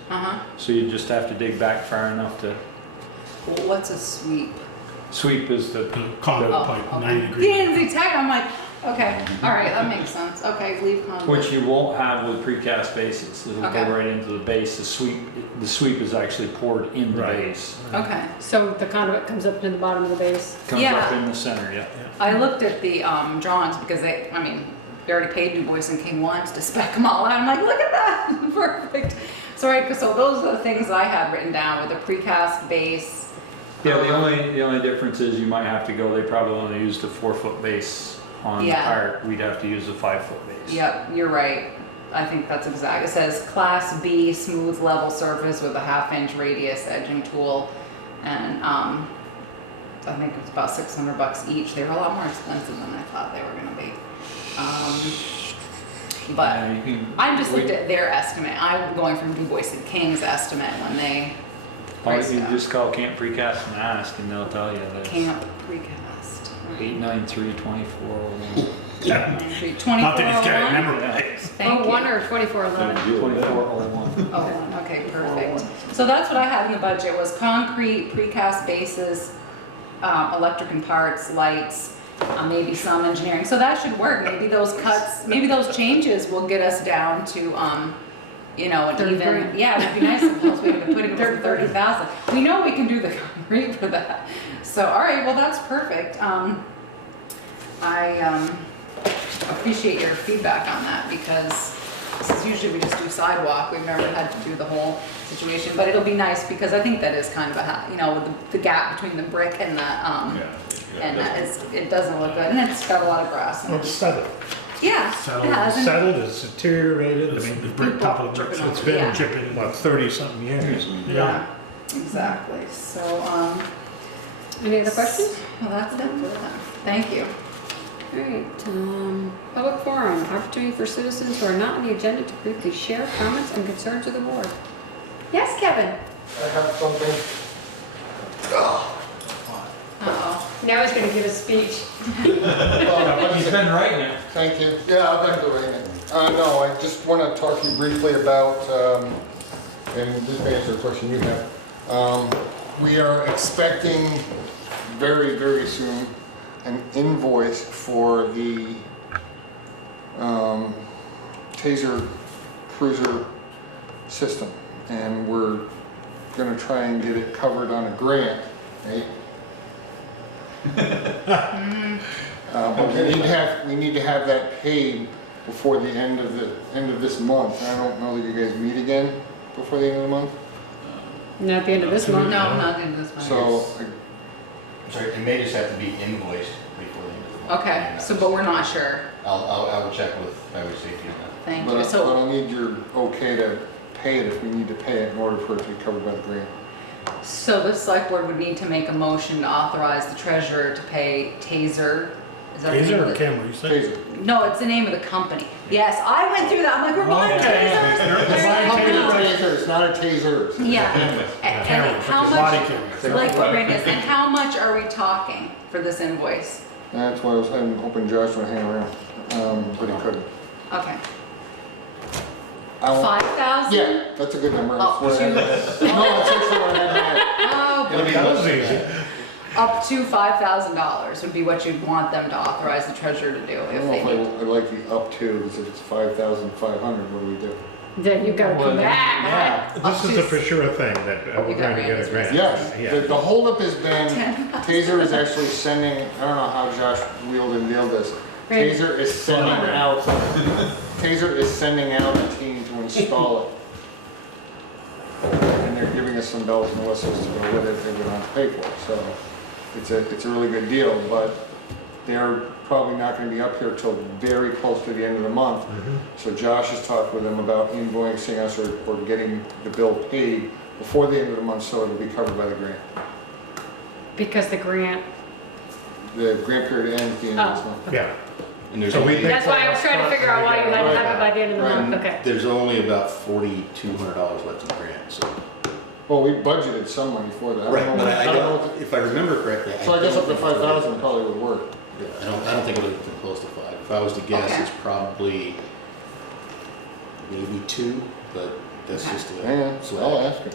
so you just have to dig back far enough to, what's a sweep? sweep is the, Conduit Oh, pipe, okay. 90 He degree. didn't exactly, I'm like, okay, all right, that makes sense, okay, leave conduit. which you won't have with precast bases. It'll Okay. go right into the base. The sweep is actually poured in the Right. base. Okay, So the conduit comes up to the bottom of the base. Comes Yeah. up in the center, yeah. I looked at the drawings because they already paid Du Bois and King Wines to spec them all out. I'm like, look at that, perfect. So right, so those are the things I had written down with the precast base. Yeah, the only difference is you might have to go, they probably only used a 4-foot base on the Yeah. part. We'd have to use a 5-foot base. Yep, you're right. I think that's exact. It says Class B smooth level surface with a 1/2 inch radius edging tool, and I think it's about $600 each. They were a lot more expensive than I thought they were gonna be. But Yeah, you can- I just looked at their estimate. I'm going from Du Bois and King's estimate when they Or priced you it. just call Camp Precast and ask, and they'll tell you that it's Camp Precast. 893-2401. Not that he's got it 2401. memorized. Thank you. 01 or 2411? 2401. Oh, okay, perfect. So that's what I had in the budget, was concrete, precast bases, electric and parts, lights, maybe some engineering. So that should work. Maybe those cuts, maybe those changes will get us down to, you know, an 30 even, grand. yeah, it'd be nice if we could put it for 30,000. We know we can do the concrete for that. So, all right, well, that's perfect. I appreciate your feedback on that, because this is usually we just do sidewalk. We've never had to do the whole situation, but it'll be nice because I think that is kind of a, you know, the gap between the brick and the, and that is, it doesn't look good, and it's got a lot of grass in Well, it. it's settled. Yeah, Settled. it has. and- Settled, it's deteriorated. I The mean, brick, top of the bricks. it's Yeah. been Chipping. what, 30-something years? Yeah, exactly. So, Any other questions? well, that's it for that. Thank you. All right, public forum, opportunity for citizens who are not on the agenda to briefly share comments and concerns of the board. Yes, Kevin? I have something. Uh-oh. Now he's gonna give a speech. Well, He's been writing it. Thank you. Yeah, I've been doing it. No, I just want to talk to you briefly about, and this may answer the question you have. We are expecting very, very soon an invoice for the Taser Cruiser system. And we're gonna try and get it covered on a grant, right? But we need to have that paid before the end of this month. I don't know that you guys meet again before the end of the month. Not at the end of this No, month. not in this one. So, Sorry, it may just have to be invoiced before the end of the month. Okay, And so, but we're not sure. I will check with highway safety on that. Thank but you. I So, need your okay to pay it if we need to pay it in order for it to be covered by the grant. so the select board would need to make a motion to authorize the treasurer to pay Taser. Is that the name Taser of or it? camera, you said? Taser. No, it's the name of the company. Yes, I went through that. I'm like, we're buying tasers. It's not a company taser, it's not a taser. Yeah. Camera, And how body much, camera. like what radius, and how much are we talking for this invoice? That's why I'm hoping Josh would hang around, but he couldn't. Okay. I want- 5,000? Yeah, that's a good number. Up That's what I to, had. No, that's actually what I had. oh, It'll be That less was than easy. that. up to $5,000 would be what you'd want them to authorize the treasurer to do I if don't know they if need. I like the up to, because if it's 5,500, what do we do? Then you gotta come back. Yeah. This is a for sure thing that we're You got going to get a Randy's grant. Yes, the holdup has been, 10,000. Taser is actually sending, I don't know how Josh wheeled and dealed this. Randy. Taser is sending out, Taser is sending out a team to install it. And they're giving us some bells and whistles to go with it, they would not pay for it, so it's a really good deal, but they're probably not gonna be up here till very close to the end of the month. So Josh has talked with them about invoicing us or getting the bill paid before the end of the month, so it'll be covered by the grant. Because the grant, The grant period ends the end of this Oh. month. Yeah. And there's So we only, think- that's why I was trying to figure out why you had to have it by the end of the month, Right. okay. there's only about $4,200 left in the grant, so. Well, we budgeted some money for that. Right, but I know don't, what if I remember correctly. the- So I guess up to don't think 5,000 probably would work. I don't think it'll come close to 5. If I was to guess, Okay. it's probably maybe 2, but that's Okay. just Yeah, a I'll swag. ask him.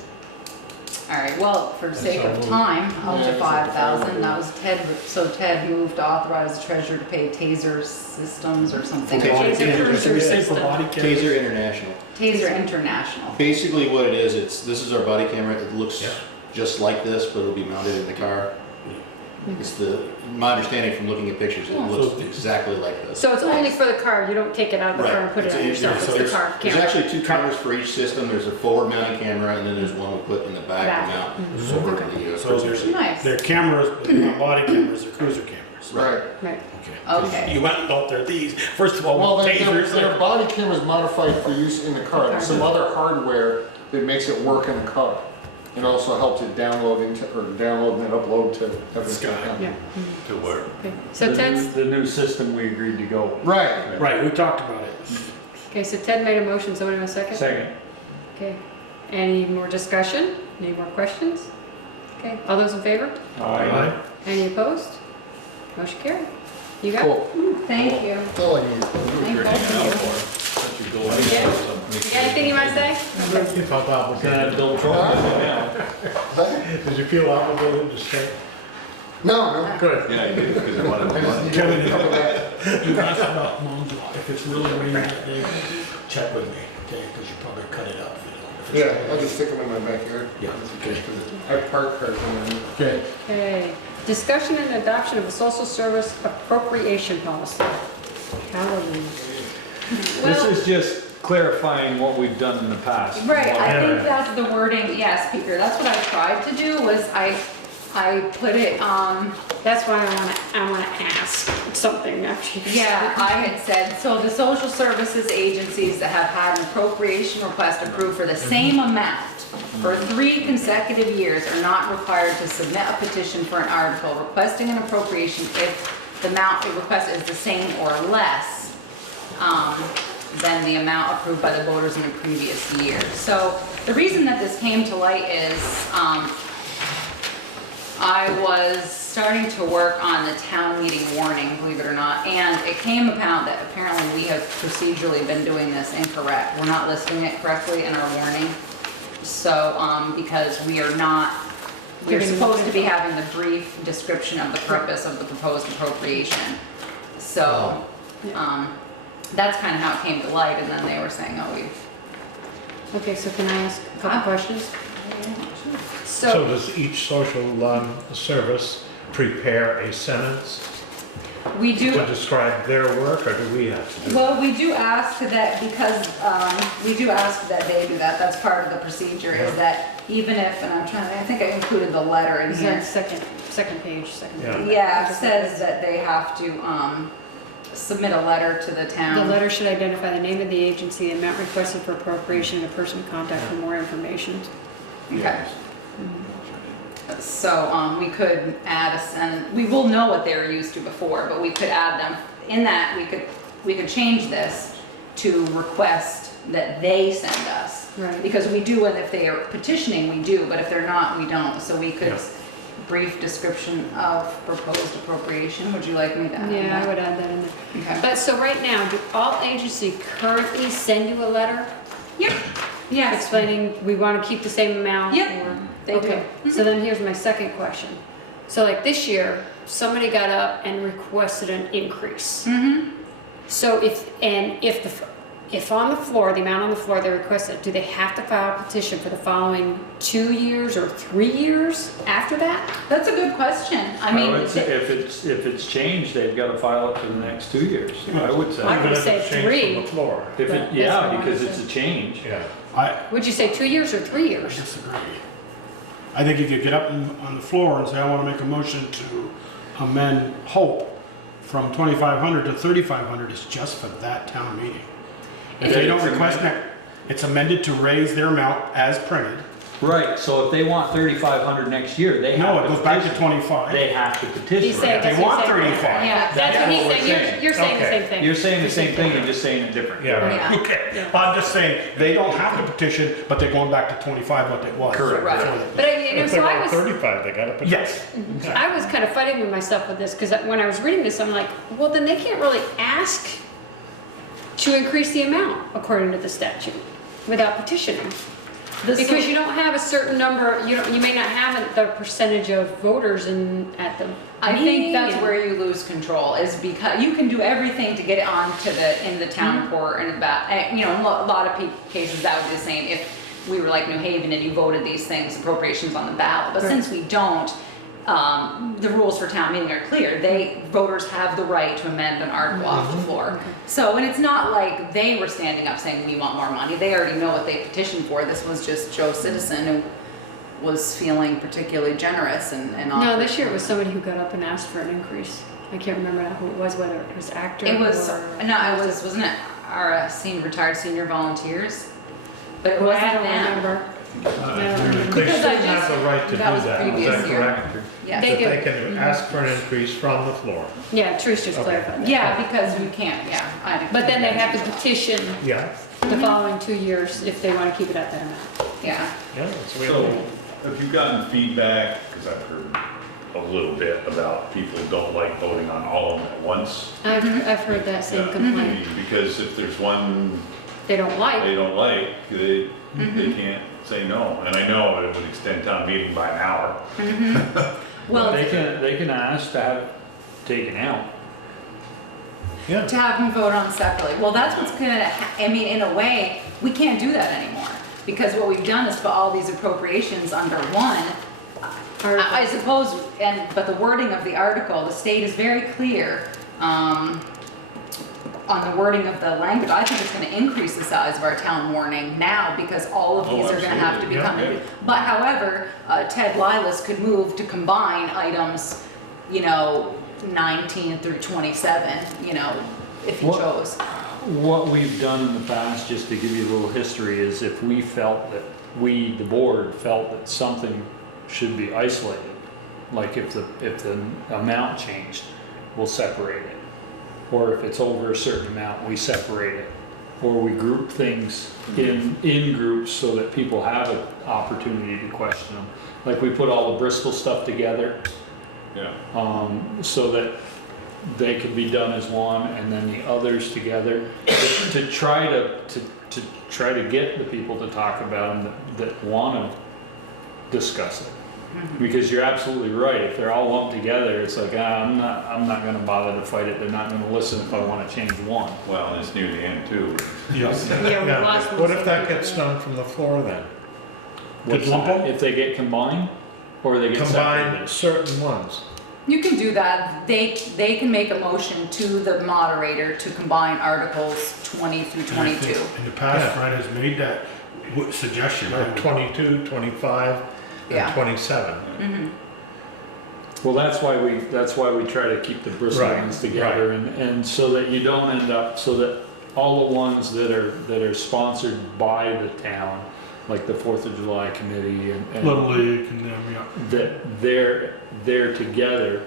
All right, well, for sake of time, up Yeah, to it's 5,000, that was Ted, so Ted moved to authorize the treasurer to pay Taser Systems or something. Okay. Taser cruiser system. Taser International. Taser International. Basically what it is, this is our body camera. It looks Yeah. just like this, but it'll be mounted in the car. It's my understanding from looking at pictures, it looks exactly like this. So it's only for the car, you don't take it out of the car and put it It's- on yourself, so it's the there's- car There's camera. actually 2 cameras for each system. There's a forward mounting camera, and then there's one we put in the back Back. to mount Mhm. over Okay. the So prisoner seat. Nice. They're cameras, but not body cameras, they're cruiser cameras. Right. Right. Okay. You went and built their these, first of all, Well, with their tasers. body camera is modified for use in the car. There's some other hardware that makes it work in the car. It also helps it download and upload to everything. Yeah. To work. Okay. So The new- Ted's, The new system we agreed to go. Right. Right, we talked about it. okay, so Ted made a motion, someone have a second? Second. Okay. Any more discussion? Any more questions? Okay, all those in favor? Aye. Any opposed? Motion carried. You got it? Cool. Thank you. That's all I need. Thank both of you. You got anything you want to say? You felt obligated. Bill Trump is now. Did you feel obligated to stay? No, Good. Yeah, you did, because you wanted the money. Kevin, you asked about Mom's Law. If it's really raining that day, check with me, okay? Because you probably cut it up, you know. if it's- Yeah, I'll just stick them in my backyard. Yeah, okay. I park cars in there. Okay. Okay. Discussion and adoption of a social service appropriation policy. Hallelujah. This Well, is just clarifying what we've done in the past. right, I Yeah. think that's the wording, yeah, speaker, that's what I tried to do, was I put it, That's why I wanna ask something after you. yeah, I had said, so the social services agencies that have had an appropriation request approved for the same amount for 3 consecutive years are not required to submit a petition for an article requesting an appropriation if the amount requested is the same or less than the amount approved by the voters in the previous year. So the reason that this came to light is I was starting to work on the town meeting warning, believe it or not, and it came about that apparently we have procedurally been doing this incorrect. We're not listing it correctly in our warning. So, because we're supposed to be having the brief description of the purpose of the proposed appropriation. So, that's kind of how it came to light, and then they were saying, oh, Okay, so can I ask a couple questions? So does each social service prepare a sentence we do. to describe their work, or do we have to do it? Well, we do ask that because, we do ask that they do that, that's part of the procedure, is that even if, and I think I included the letter in Is here. that second page? Yeah. Yeah, it says that they have to, submit a letter to the town. The letter should identify the name of the agency, the amount requested for appropriation, and the person to contact for more information. Okay. So, we could add a sentence, we will know what they were used to before, but we could add them, in that, we could change this to request that they send us. Right. Because we do, and if they are petitioning, we do, but if they're not, we don't, so we could, Yeah. brief description of proposed appropriation. Would you like me to add that? Yeah, I would add that in there. Okay. But so right now, do all agencies currently send you a letter Yep, yes. explaining we want to keep the same amount? Yep, or- they do. Okay, so then here's my second question. So like this year, somebody got up and requested an increase. Mm-hmm. So if on the floor, the amount on the floor they requested, do they have to file a petition for the following 2 years or 3 years after that? That's a good question. I I mean, would say if it's changed, they've got to file it for the next 2 years, I would say. I would Even if say it's changed 3. from the floor. If But it, that's yeah, what I because would it's say. a change. Yeah. Would you say 2 years or 3 I years? disagree. I think if you get up on the floor and say, I want to make a motion to amend Hope from 2,500 to 3,500, it's just for that town meeting. If they don't request that, it's amended to raise their amount as printed. Right, so if they want 3,500 next year, they have No, to it goes back to petition. 25. They have to petition. He's saying, They that's what want he's saying. 35. Yeah, that's That's what he's what we're saying. saying. You're saying the Okay. same thing. You're saying the same thing, you're just saying it different. Yeah. Yeah. Okay, I'm just saying, they don't have to petition, but they're going back to 25 what it was. Correct. Right. But If they so I want was, 35, they gotta put. Yes. I was kind of fighting with myself with this, because when I was reading this, I'm like, well, then they can't really ask to increase the amount according to the statute without petitioning. Because you don't have a certain number, you may not have the percentage of voters at the I think meeting that's and- where you lose control, is because you can do everything to get it onto in the town report and about, you know, in a lot of cases that would be the same if we were like New Haven and you voted these things, appropriations on the ballot. But Right. since we don't, the rules for town meeting are clear. Voters have the right to amend an article off the floor. So, and it's not like they were standing up saying, we want more money. They already know what they petitioned for. This was just Joe Citizen who was feeling particularly generous and No, offered. this year it was somebody who got up and asked for an increase. I can't remember now who it was, whether it was actor It was, or... no, it was, wasn't it our retired senior volunteers? But it Well, wasn't I don't them. remember. I don't remember. They Because still I have just- the right to do that was that, is previous that year. correct? Yes. They That do. they can ask for an increase from the floor. Yeah, Trish just Okay. clarified that. Yeah, because we can't, yeah. But then they have to petition Yeah, the following 2 years if they want to keep it at that amount. Yeah. yeah, that's the way it So, is. have you gotten feedback, because I've heard a little bit about people don't like voting on all of them at once? I've heard that same Yeah. complaint. Because if there's one They don't like. they don't like, they can't say no. And I know it would extend town meeting by an hour. Well, They can ask to have it taken out. Yeah, to have them vote on separately. Well, that's what's gonna, I mean, in a way, we can't do that anymore. Because what we've done is put all these appropriations under one. I suppose, but the wording of the article, the state is very clear, on the wording of the language. I think it's gonna increase the size of our town warning now because all of these are gonna have to be absolutely. coming. But however, Ted Lilas could move to combine items, 19 through 27, if he What- chose. What we've done in the past, just to give you a little history, is if we felt that the board, felt that something should be isolated, like if the amount changed, we'll separate it. Or if it's over a certain amount, we separate it. Or we group things in groups so that people have an opportunity to question them. Like we put all the Bristol stuff together, Yeah. so that they could be done as one, and then the others together, to try to get the people to talk about them that want to discuss it. Because you're absolutely right. If they're all lumped together, it's like, I'm not going to bother to fight it. They're not going to listen if I want to change one. Well, and it's near the end too. Yes. Yeah, we Yeah. lost one. What if that gets done from the floor then? What's lump that? 'em? If they get combined, or they get Combine separated. certain ones. You can do that. They can make a motion to the moderator to combine Articles 20 through And I 22. think in the past, Yeah. Fred has made that suggestion. Like 22, 25, Yeah. and 27. Well, that's why we try to keep the Bristol Right, ones together, and so that you don't end up, so that all the ones that are sponsored by the town, like the 4th of July committee and Little League and them, yeah. that they're together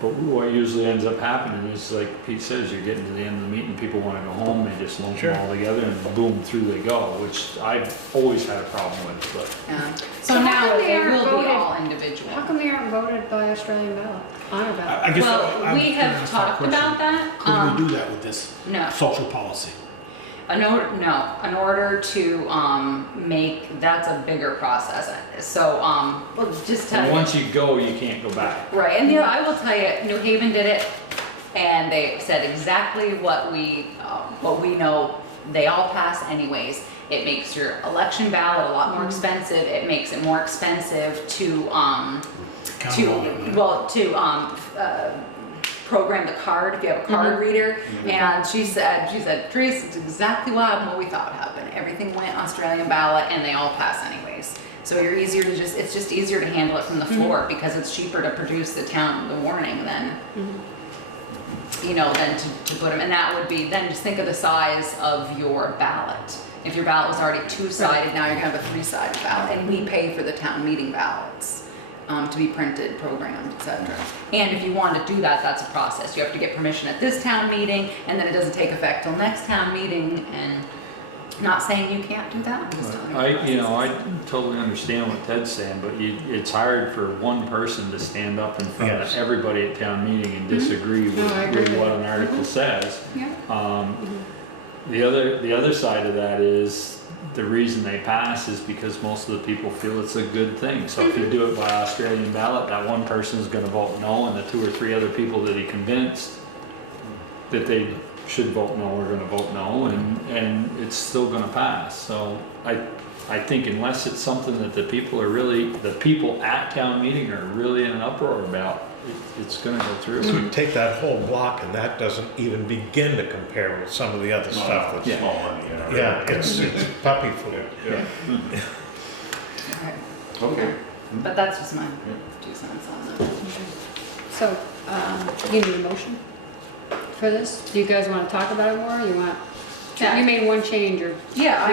But what usually ends up happening is, like Pete says, you're getting to the end of the meeting, people wanna go home, they just lump Sure. them all together and boom, through they go, which I've always had a problem with, but. Yeah. So So how now come they it aren't will be voted- all individual. How come they aren't voted by Australian ballot, on our ballot? I guess Well, I'm we gonna have ask talked question. about that. Could we do that with this No. social policy? In order to make, that's a bigger process. So, well, just tell And you. once you go, you can't go back. Right, and I will tell you, New Haven did it, and they said exactly what we know. They all pass anyways. It makes your election ballot a lot more expensive. It makes it more expensive to program the card if you have a card reader. And she said, Trace, it's exactly what we thought would happen. Everything went Australian ballot, and they all pass anyways. So you're easier to it's just easier to handle it from the floor because it's cheaper to produce the warning than, than to put them. And that would be, then just think of the size of your ballot. If your ballot was already two-sided, now you're gonna have a three-sided ballot, and we pay for the town meeting ballots to be printed, programmed, etc. And if you want to do that, that's a process. You have to get permission at this town meeting, and then it doesn't take effect till next town meeting, and not saying you can't do that. I'm just telling you. I totally understand what Ted's saying, but it's hard for one person to stand up in front Yes. of everybody at town meeting and disagree No, I agree with with what that. an article says. Yeah. The other side of that is, the reason they pass is because most of the people feel it's a good thing. So if you do it by Australian ballot, that one person is gonna vote no, and the 2 or 3 other people that he convinced that they should vote no are gonna vote no, and it's still gonna pass. So I think unless it's something that the people at town meeting are really in an uproar about, it's gonna go through. So we take that whole block and that doesn't even begin to compare with some of the other stuff that's. Yeah. Small money, Yeah, it's puppy food. Yeah. Okay. Okay. But that's just my 2 cents on that. So, you need a motion for this? Do you guys want to talk about it more, or you want? Yeah. You made one change, or? Yeah,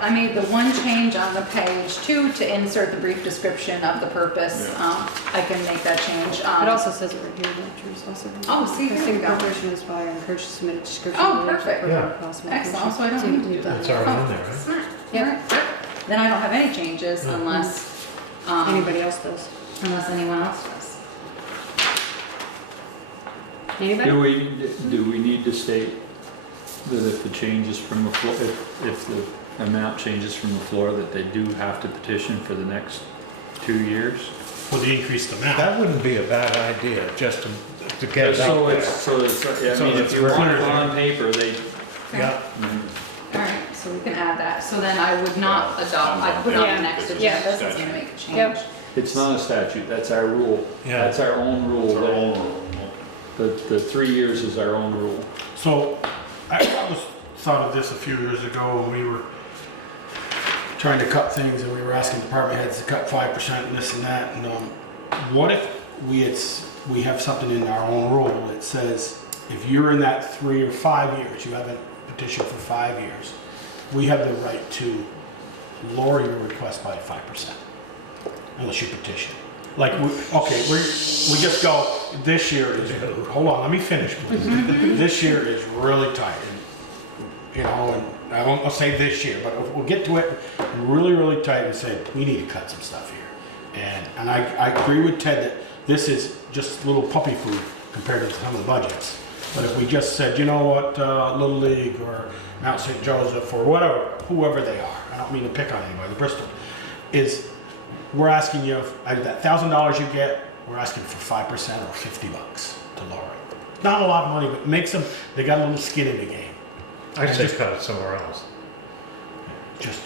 I made the one change on the page 2 to insert the brief description of the purpose. I can make that change. It also says it right here, that Drew's also. Oh, see, here we Listing go. appropriation is by encouraged to submit a description. Oh, of the perfect. program Yeah. possible Excellent, so I application. don't So need you've to do done It's that. already in there, right? Smart. Yep. Alright. Then I don't have any changes unless, Anybody else does? unless anyone else does. Anybody? Do we need to state that if the changes from the floor, if the amount changes from the floor, that they do have to petition for the next 2 years? For the increased amount. That wouldn't be a bad idea, just to get it out So there. it's, I So mean, it's if you want it clear. on paper, they, Yeah, Alright, so we can add that. So then I would not adopt, I'd put it on Yeah. the next Yeah. agenda, so it's gonna make a change. Yep. it's not a statute, that's our rule. Yeah. That's our own rule. It's our own rule. The 3 years is our own rule. So, I thought of this a few years ago when we were trying to cut things and we were asking department heads to cut 5% and this and that. And what if we have something in our own rule that says if you're in that 3 or 5 years, you haven't petitioned for 5 years, we have the right to lower your request by 5% unless you petition. Like, we just go, this year is, hold on, let me finish, please. This year is really tight, and I won't say this year, but we'll get to it really, really tight and say, we need to cut some stuff here. And I agree with Ted that this is just little puppy food compared to some of the budgets. But if we just said, you know what, Little League or Mount St. Joseph or whatever, whoever they are, I don't mean to pick on anybody, Bristol, we're asking you, that $1,000 you get, we're asking for 5% or $50 to lower it. Not a lot of money, but makes them, they got a little skin in the game. I'd say cut it somewhere else. Just,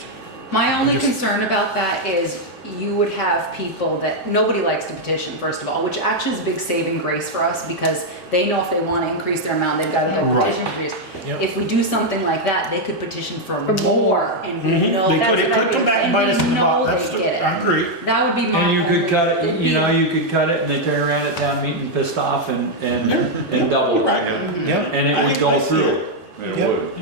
My only concern about that is you would have people that, nobody likes to petition, first of all, which actually is a big saving grace for us because they know if they want to increase their amount, they've got to go petition for years. Yep. If we do something like that, they could petition for more and we know They that's could, it what I could come mean, back and bite us in the butt, and that's, we know they get I it. agree. That would be my. And you could cut it, it'd you know, be- you could cut it and they turn around at town meeting pissed off and double it. Yeah. And it would go through. It Yep. would.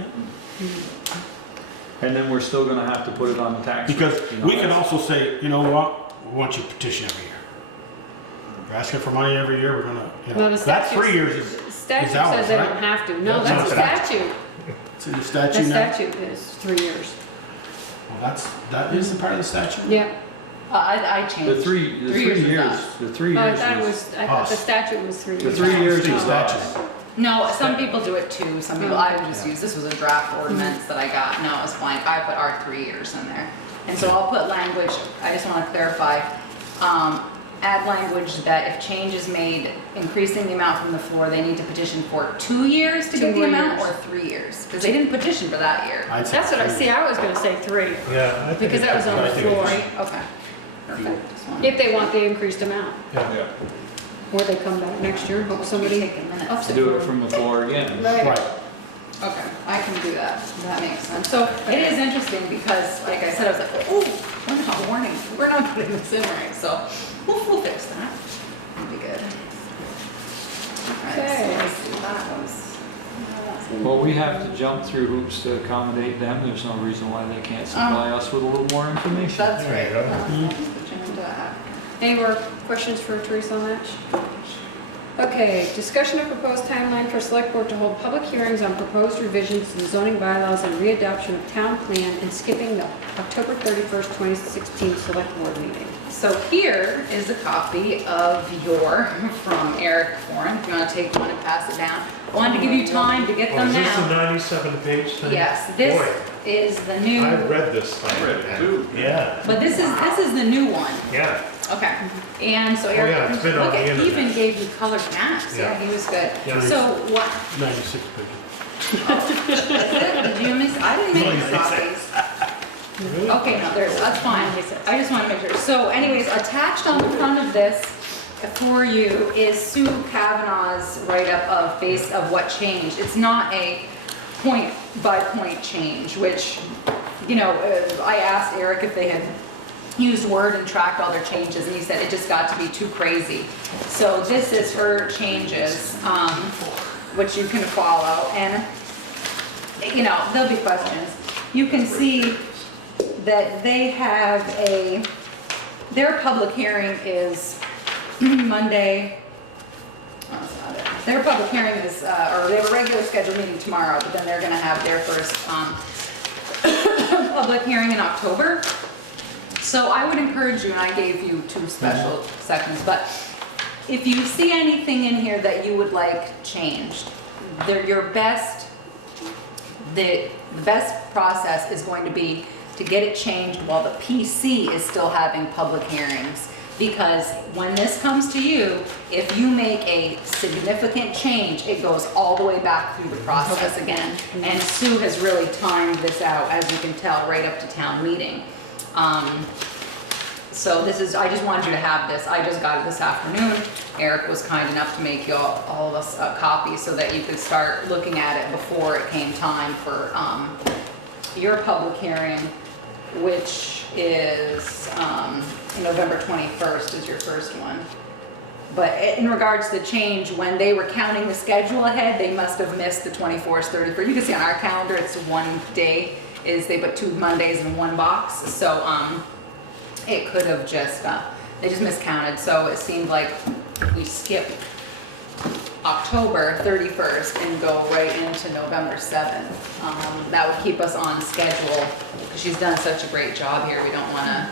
And then we're still gonna have to put it on the tax. Because rate, you know, we can that's- also say, you know what, we want you to petition every year. asking for money every year, we're gonna, you No, know, the that statute- 3 years is Statute ours, says they right? don't have to. No, That's that's a not statute. it's in the The statute now. statute is 3 years. Well, that is the part of the statute? Yeah. I changed. The three is years, not. the 3 Oh, I years thought it was, was, I thought the us. statute was 3 the years. 3 years State was statute. us. No, some people do it too, some people, I just use, this was a draft ordinance that I got, no, it was blank, I put our 3 years in there. And so I'll put language, I just wanna clarify, add language that if change is made, increasing the amount from the floor, they need to petition for 2 years to 2 get the more amount, years. or 3 years? Because they didn't petition for that year. I'd say That's what I 3. see. I was gonna say 3. Yeah, I think Because it that was should on be the three. floor. Right, okay, perfect. Just wanted- If they want the increased amount. Yeah. Or they come back next year and hope somebody Take a minute. ups To it. do for it them. from the floor again. Right. Okay, I can do that, that makes sense. So it is interesting because, like I said, I was like, oh, we're not warning, we're not putting this in right, so we'll fix that. It'll be good. Alright, so Okay. let's see, that was. Well, we have to jump through hoops to accommodate them. There's no reason why they can't supply us with a little more information. That's There right. you go. Put you into that. Any more questions for Teresa on that? Okay, discussion of proposed timeline for select board to hold public hearings on proposed revisions to the zoning bylaws and readoption of town plan and skipping the October 31st, 2016 select board meeting. So here is a copy of your, from Eric Foran, if you wanna take one and pass it down. Wanted to give you time to get Oh, them is this the now. 97-page thing? Yes, this Boy, is the new, I read this thing. I read it too. Yeah, but this is the new one. yeah. Okay, and so Oh, Eric, yeah, it's been on look the at, he even internet. gave you colored maps, yeah, Yeah. he was good. Yeah. So what, 96 pages. did you miss, I didn't make the 96. copies. Really? Okay, no, that's fine, I just wanna make sure. So anyways, attached on the front of this for you is Sue Kavanaugh's write-up of base of what changed. It's not a point-by-point change, which, you know, I asked Eric if they had used Word and tracked all their changes, and he said it just got to be too crazy. So this is her changes, which you can follow, and, you know, there'll be questions. You can see that they have their public hearing is Monday. Oh, that's not it. Their public hearing is, or they have a regular scheduled meeting tomorrow, but then they're gonna have their first, public hearing in October. So I would encourage you, and I gave you 2 special sections, but if you see anything in here that you would like changed, the best process is going to be to get it changed while the PC is still having public hearings. Because when this comes to you, if you make a significant change, it goes all the way back through the process again. And Sue has really timed this out, as you can tell, right up to town meeting. So this is, I just wanted you to have this. I just got it this afternoon. Eric was kind enough to make you all of us a copy so that you could start looking at it before it came time for your public hearing, which is November 21st is your first one. But in regards to the change, when they were counting the schedule ahead, they must have missed the 24th, 31st. You can see on our calendar, it's one day, they put 2 Mondays in one box. So it could have just, they just miscounted. So it seemed like we skip October 31st and go right into November 7th. That would keep us on schedule, because she's done such a great job here. We don't want to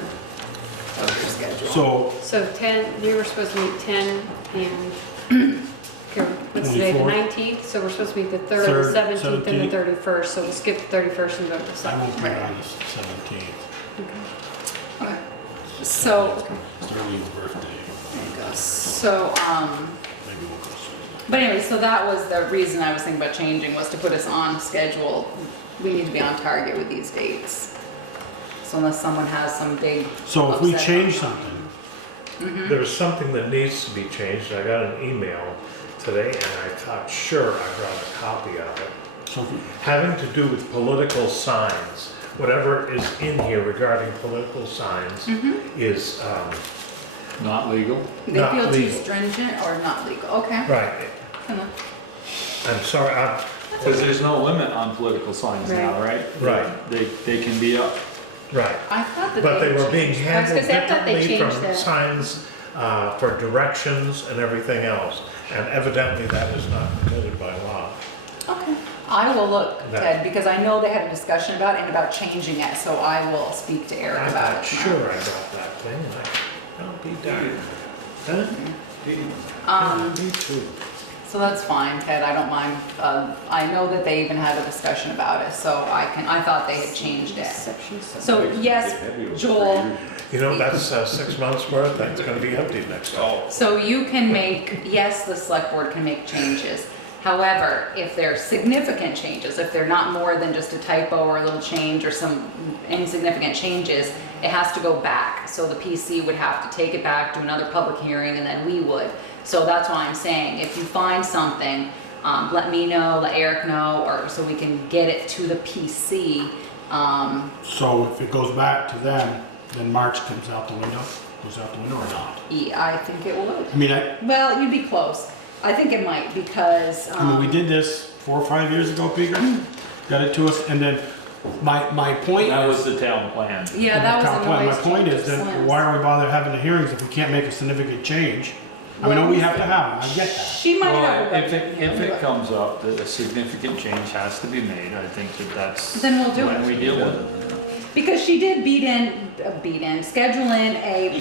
over schedule. So 10, we were supposed to meet 10 and, here, what's today, the 24th? 19th? So we're supposed to meet the 3rd, Third, the 17th, and the 17th. 31st. So we'll skip the 31st and go to the I won't 2nd. be on the 17th. Okay. So, It's Darlene's birthday. there you go. So, Maybe we'll go soon. but anyway, so that was the reason I was thinking about changing, was to put us on schedule. We need to be on target with these dates. So unless someone has some big. So if we upset change on- something, There's something that needs to be changed. I got an email today and I thought, sure, I brought a copy of it. so if we- Having to do with political signs, whatever is in here regarding political signs is, Not legal. They not feel too legal. stringent or not legal, okay. right. Kinda. I'm sorry, Because there's no limit on political signs now, right? Right. They can be up. right. I thought that But they were being changed. handled I was gonna say, I thought they differently changed from that. signs for directions and everything else. And evidently that is not permitted by law. Okay. I will look, No. Ted, because I know they had a discussion about it and about changing it, so I will speak to Eric I'm about not it sure tomorrow. I got that thing. I'll be darned. Huh? Me too. So that's fine, Ted, I don't mind. I know that they even had a discussion about it, so I thought they had changed it. Section 7. So yes, Joel, You know, that's 6 months worth, that's gonna be empty next fall. so you can make, yes, the select board can make changes. However, if they're significant changes, if they're not more than just a typo or a little change or some insignificant changes, it has to go back. So the PC would have to take it back to another public hearing and then we would. So that's why I'm saying, if you find something, let me know, let Eric know, or so we can get it to the PC. So if it goes back to them, then March comes out the window, goes out the window or not? I think it would. I mean, Well, you'd be close. I think it might because. we did this 4 or 5 years ago, Peter, got it to us, and then my point That was is. the town plan. Yeah, that was the My noise point change is of that Slim's. why are we bother having the hearings if we can't make a significant change? I mean, we have to have them, I get that. She might have. Well, a if it comes up that a significant change has to be made, I think that's Then we'll do when it. we deal with it. Because she did schedule in a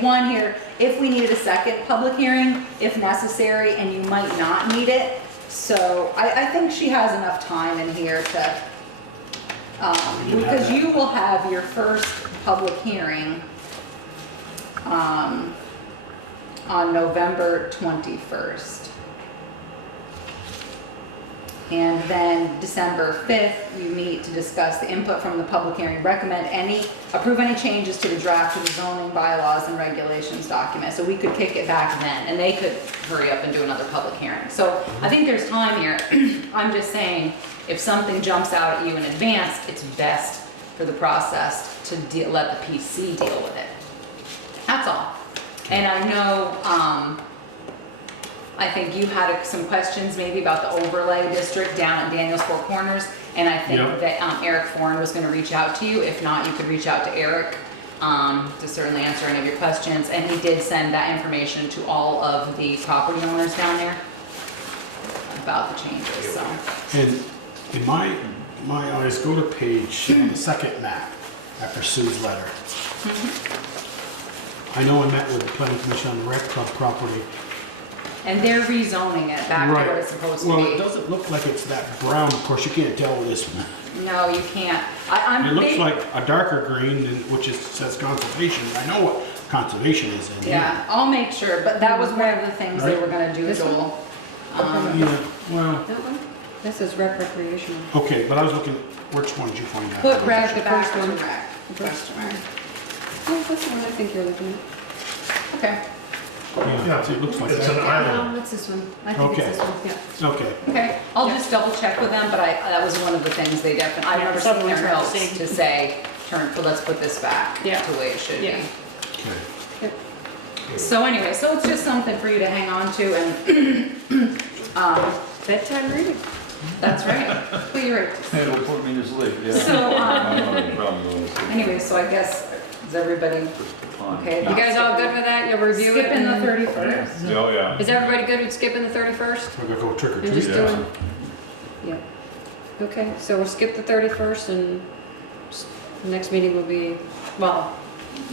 one here, if we needed a second public hearing, if necessary, and you might not need it. So I think she has enough time in here to, because you will have your first public hearing, on November 21st. And then December 5th, you meet to discuss the input from the public hearing, approve any changes to the draft of the zoning bylaws and regulations document. So we could kick it back then, and they could hurry up and do another public hearing. So I think there's time here. I'm just saying, if something jumps out at you in advance, it's best for the process to let the PC deal with it. That's all. And I know, I think you had some questions maybe about the overlay district down at Daniel's Four Corners, and I think Yep. that Eric Foran was gonna reach out to you. If not, you could reach out to Eric to certainly answer any of your questions. And he did send that information to all of the property owners down there about the changes, so. And in my eyes, go to page, the second map after Sue's letter. I know I met with the planning commission on the rec club property. And they're rezoning it back to what it's supposed to Well, it be. doesn't look like it's that brown, of course, you can't tell with this one. No, you can't. It looks like a darker green, which says conservation. I know what conservation is in here. Yeah, I'll make sure, but that was one of the things they Right. were gonna do, This one? Joel. Yeah, well, That one? This is recreational. okay, but I was looking, which one did you find out? Put rec The back first to one. rec. Question mark. Oh, that's the one I think you're looking at. Okay, Yeah, it looks like It's an that. island. That's this one. I think Okay. it's this one, yeah. Okay, okay. I'll just double check with them, but that was one of the things they definitely, I Yeah, remember some seeing their ones are the notes same. to say, well, let's put this back Yeah. to the way it should Yeah. be. okay. So anyway, so it's just something for you to hang on to and, Bedtime reading. that's right. Well, you're right. It'll put me to sleep, yeah. So, I don't have any problem going to sleep. anyway, so I guess, is everybody okay? You guys all good with that? You'll review it? Skipping the and- 31st? Oh, yeah. Is everybody good with skipping the 31st? We're gonna go trick or And just treat. doing? Yeah. Okay, so we'll skip the 31st and the next meeting will be, well,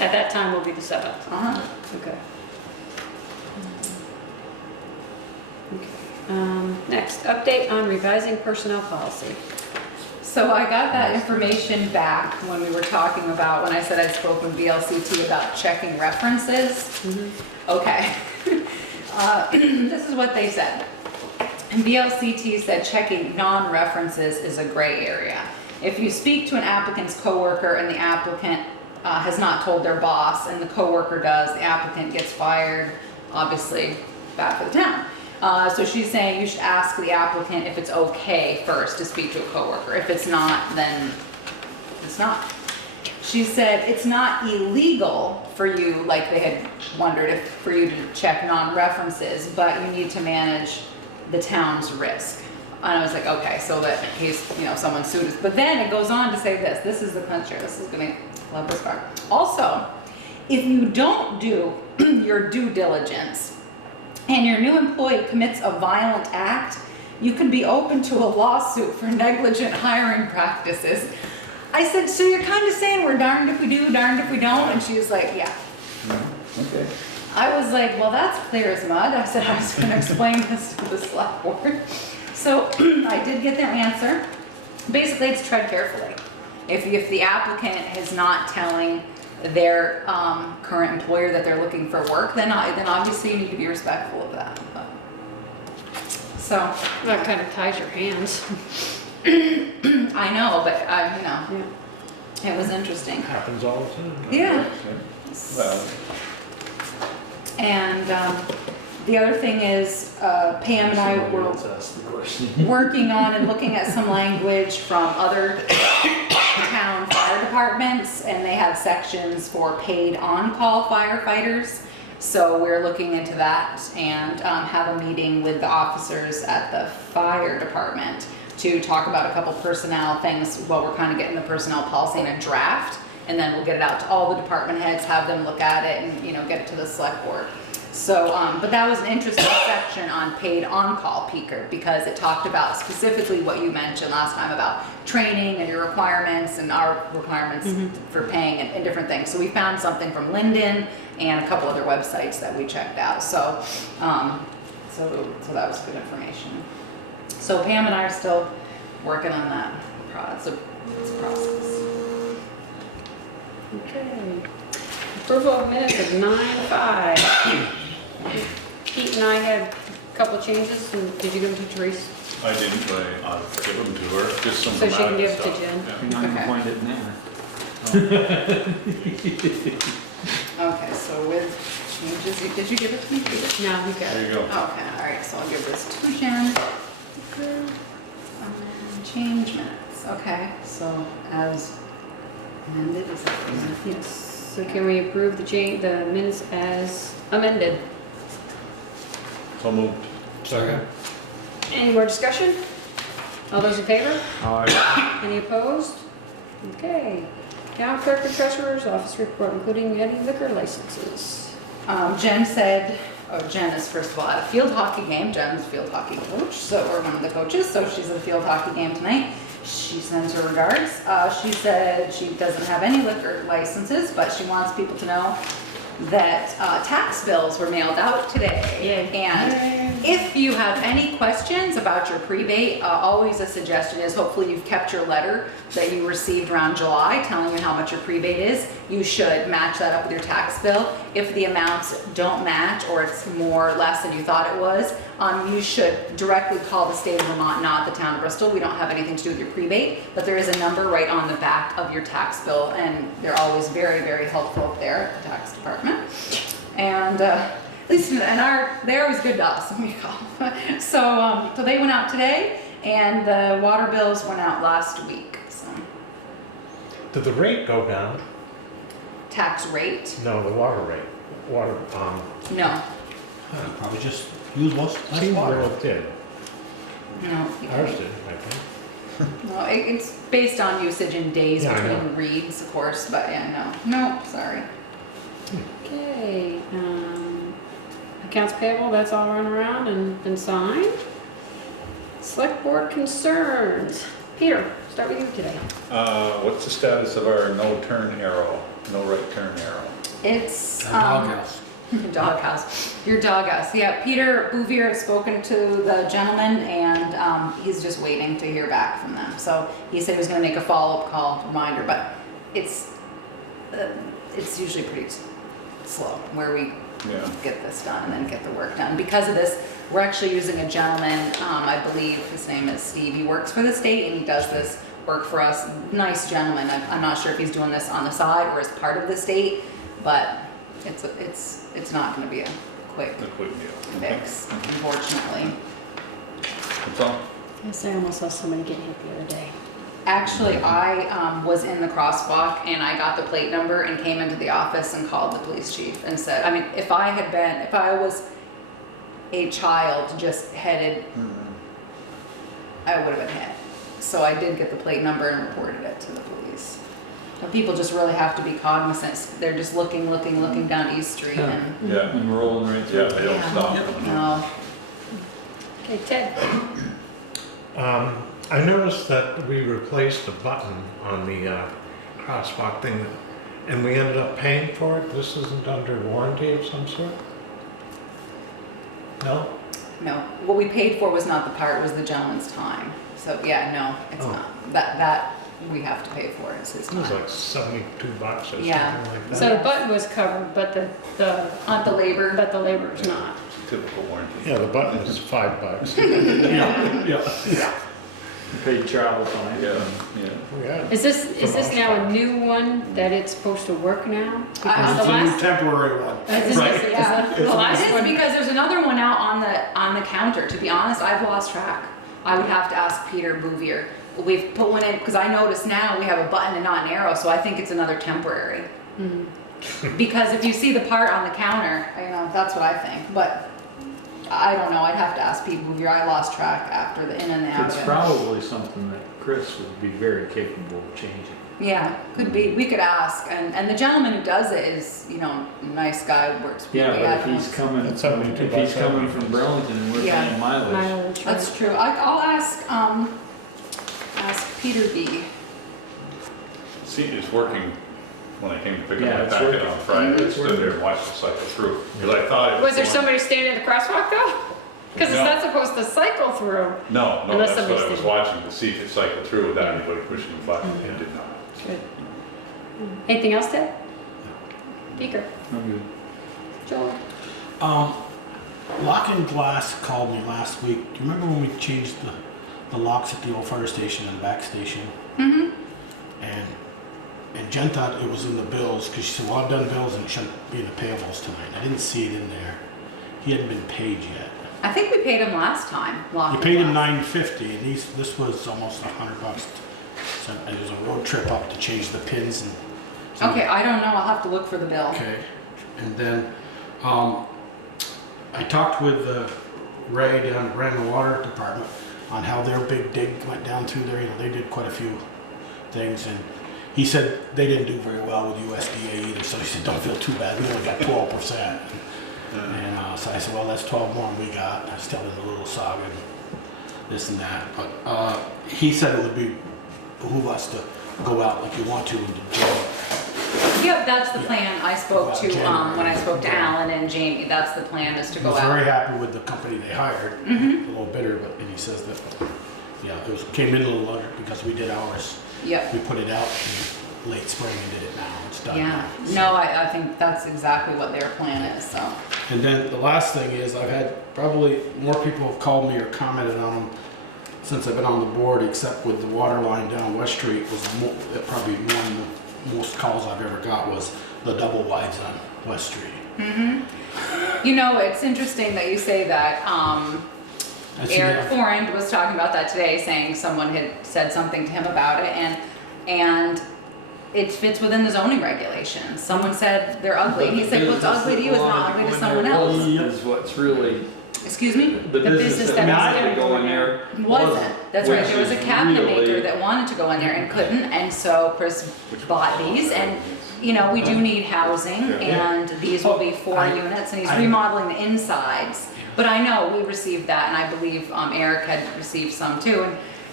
at that time will be the 7th. Uh-huh. Okay. Okay. Next, update on revising personnel policy. So I got that information back when we were talking about, when I said I spoke with VLCT about checking references. Okay. This is what they said. VLCT said checking non-references is a gray area. If you speak to an applicant's coworker and the applicant has not told their boss and the coworker does, the applicant gets fired, obviously bad for the town. So she's saying you should ask the applicant if it's okay first to speak to a coworker. If it's not, then it's not. She said it's not illegal for you, like they had wondered, if for you to check non-references, but you need to manage the town's risk. And I was like, okay, so that in case, someone sued us. But then it goes on to say this is the clincher, this is gonna love this part. Also, if you don't do your due diligence and your new employee commits a violent act, you can be open to a lawsuit for negligent hiring practices. I said, so you're kind of saying we're darned if we do, darned if we don't? And she was like, yeah. Okay. I was like, well, that's clear as mud. I said, I was gonna explain this to the select board. So I did get their answer. Basically, it's tread carefully. If the applicant is not telling their current employer that they're looking for work, then obviously you need to be respectful of that. But, so. That kind of ties your hands. I know, but you know, Yeah. it was interesting. Happens all the time. Yeah. Well, And the other thing is, Pam and I were working on and looking at some language from other town fire departments, and they have sections for paid on-call firefighters. So we're looking into that and have a meeting with the officers at the fire department to talk about a couple personnel things while we're kind of getting the personnel policy in a draft. And then we'll get it out to all the department heads, have them look at it and, you know, get it to the select board. So, but that was an interesting section on paid on-call peaker, because it talked about specifically what you mentioned last time about training and your requirements and our requirements for paying and different things. So we found something from Linden and a couple other websites that we checked out. So, so that was good information. So Pam and I are still working on that. It's a process. Okay. Approval of minutes of 9/5. Pete and I had a couple changes, and did you give them to Therese? I didn't, but I'll give them to her, just some So she can give it to stuff. Jen? Yeah. You're not even Okay. pointed now. Okay, so with changes, did you give it to me, Peter? No, you got There it. you go. Okay, all right, so I'll give this to Jen. Change minutes, okay, so as amended, is that what you meant? Yes. So can we approve the minutes as amended? So moved. Second. Any more discussion? All those in favor? Aye. Any opposed? Okay. Town clerk and treasurer's office report, including any liquor licenses. Jen said, Jen is first of all at a field hockey game. Jen's a field hockey coach, or one of the coaches, so she's at a field hockey game tonight. She sends her regards. She said she doesn't have any liquor licenses, but she wants people to know that tax bills were mailed out today. Yay. And if you have any questions about your prebate, always a suggestion is hopefully you've kept your letter that you received around July telling you how much your prebate is. You should match that up with your tax bill. If the amounts don't match or it's more or less than you thought it was, you should directly call the state of Vermont, not the town of Bristol. We don't have anything to do with your prebate, but there is a number right on the back of your tax bill, and they're always very, very helpful up there at the tax department. And at least, they're always good to us when we call. So they went out today, and the water bills went out last week. So Did the rate go down? tax rate? No, the water rate. Water, No, Probably just use less seems water. well it did. no. Ours did, I think. No, it's based on usage in days Yeah, I between know. reads, of course, but yeah, no, sorry. Okay. Accounts payable, that's all run around and been signed. Select board concerns. Peter, start with you today. What's the status of our no turn arrow, no right turn arrow? It's, Doghouse. doghouse, your doghouse. Yeah, Peter Bouvier has spoken to the gentleman, and he's just waiting to hear back from them. So he said he was gonna make a follow-up call reminder, but it's usually pretty slow where we Yeah. get this done and then get the work done. Because of this, we're actually using a gentleman, I believe his name is Steve. He works for the state and he does this work for us. Nice gentleman. I'm not sure if he's doing this on the side or as part of the state, but it's not gonna be a quick The quick deal. fix, unfortunately. That's all? Yes, I almost saw somebody get hit the other day. Actually, I was in the crosswalk and I got the plate number and came into the office and called the police chief and said, I mean, if I was a child just headed, I would have been hit. So I did get the plate number and reported it to the police. But people just really have to be cognizant. They're just looking down East Street and, Yeah, And rolling right yeah, through. they don't stop. no. Okay, Ted? I noticed that we replaced a button on the crosswalk thing, and we ended up paying for it. This isn't under warranty of some sort? No? No, what we paid for was not the part, it was the gentleman's time. So, yeah, no, it's Oh. not. That we have to pay for, it's his It was time. like $72 or Yeah. something like that. So the button was covered, but the On the labor. but the labor is not. Typical warranty. Yeah, the button is $5. Yeah. Paid travel time. Yeah. Yeah. Yeah. Is this now a new one that it's supposed to work now? Because It's the a new last, temporary one. is Right. this- Yeah. the last It is one, because there's another one out on the counter. To be honest, I've lost track. I would have to ask Peter Bouvier. We've put one in, because I notice now we have a button and not an arrow, so I think it's another temporary. Because if you see the part on the counter, that's what I think, but I don't know, I'd have to ask Pete Bouvier. I lost track after the in and the out It's of it. probably something that Chris would be very capable of changing. Yeah, could be. We could ask, and the gentleman who does it is, nice guy, works. Yeah, we but had if he's once. coming, That's $72 if he's coming from Burlington and we're Yeah. paying mileage. mileage, right? That's true. I'll ask Peter B. See, it's working when I came to pick Yeah, up my it's packet working. on Friday, I It's stood working. there and watched it cycle through, because I thought it was. Was there going- somebody standing at the crosswalk though? Because it's No. not supposed to cycle through. No, Unless that's what I somebody's was watching, to see if it cycled through without anybody pushing the button, it did not. Good. Anything else, Ted? Beaker? I'm good. Joel? Lock and Glass called me last week. Do you remember when we changed the locks at the old fire station and back station? Mm-hmm. And Jen thought it was in the bills, because she said, well, I've done bills and it shouldn't be in the payables tonight. I didn't see it in there. He hadn't been paid yet. I think we paid him last time. You paid him $950, and this was almost $100. So it was a road trip up to change the pins and. Okay, I don't know. I'll have to look for the bill. Okay, and then I talked with Ray down at Brandon Water Department on how their big dig went down through there. They did quite a few things, and he said they didn't do very well with USDA either. So he said, "Don't feel too bad. We only got 12%." And so I said, "Well, that's 12 more than we got." I was telling him a little saga and this and that, but he said it would behoove us to go out like you want to into jail. Yep, that's the plan. I spoke to, January. when I spoke to Alan and Jamie, that's the plan, is to He go was very out. happy with the company they hired. Mm-hmm. A little bitter, but and he says that, yeah, came in a little later because we did ours. Yep. We put it out in late spring and did it now. It's done. Yeah. now. No, I think that's exactly what their plan is, so. And then the last thing is I've had probably more people have called me or commented on them since I've been on the board, except with the water line down West Street was probably one of the most calls I've ever got was the double wides on West Street. Mm-hmm. It's interesting that you say that. That's Eric enough. Forend was talking about that today, saying someone had said something to him about it, and it fits within the zoning regulations. Someone said they're ugly. He said, what's ugly to you is not ugly to someone else. Is what's really, Excuse me? the business business that that was wanted to gonna go in there. Wasn't. That's right. which There was a is cabinet really- maker that wanted to go in there and couldn't, and so Chris bought these, and, we do need housing, and these will be 4 units, and he's remodeling the insides. But I know we received that, and I believe Eric had received some too,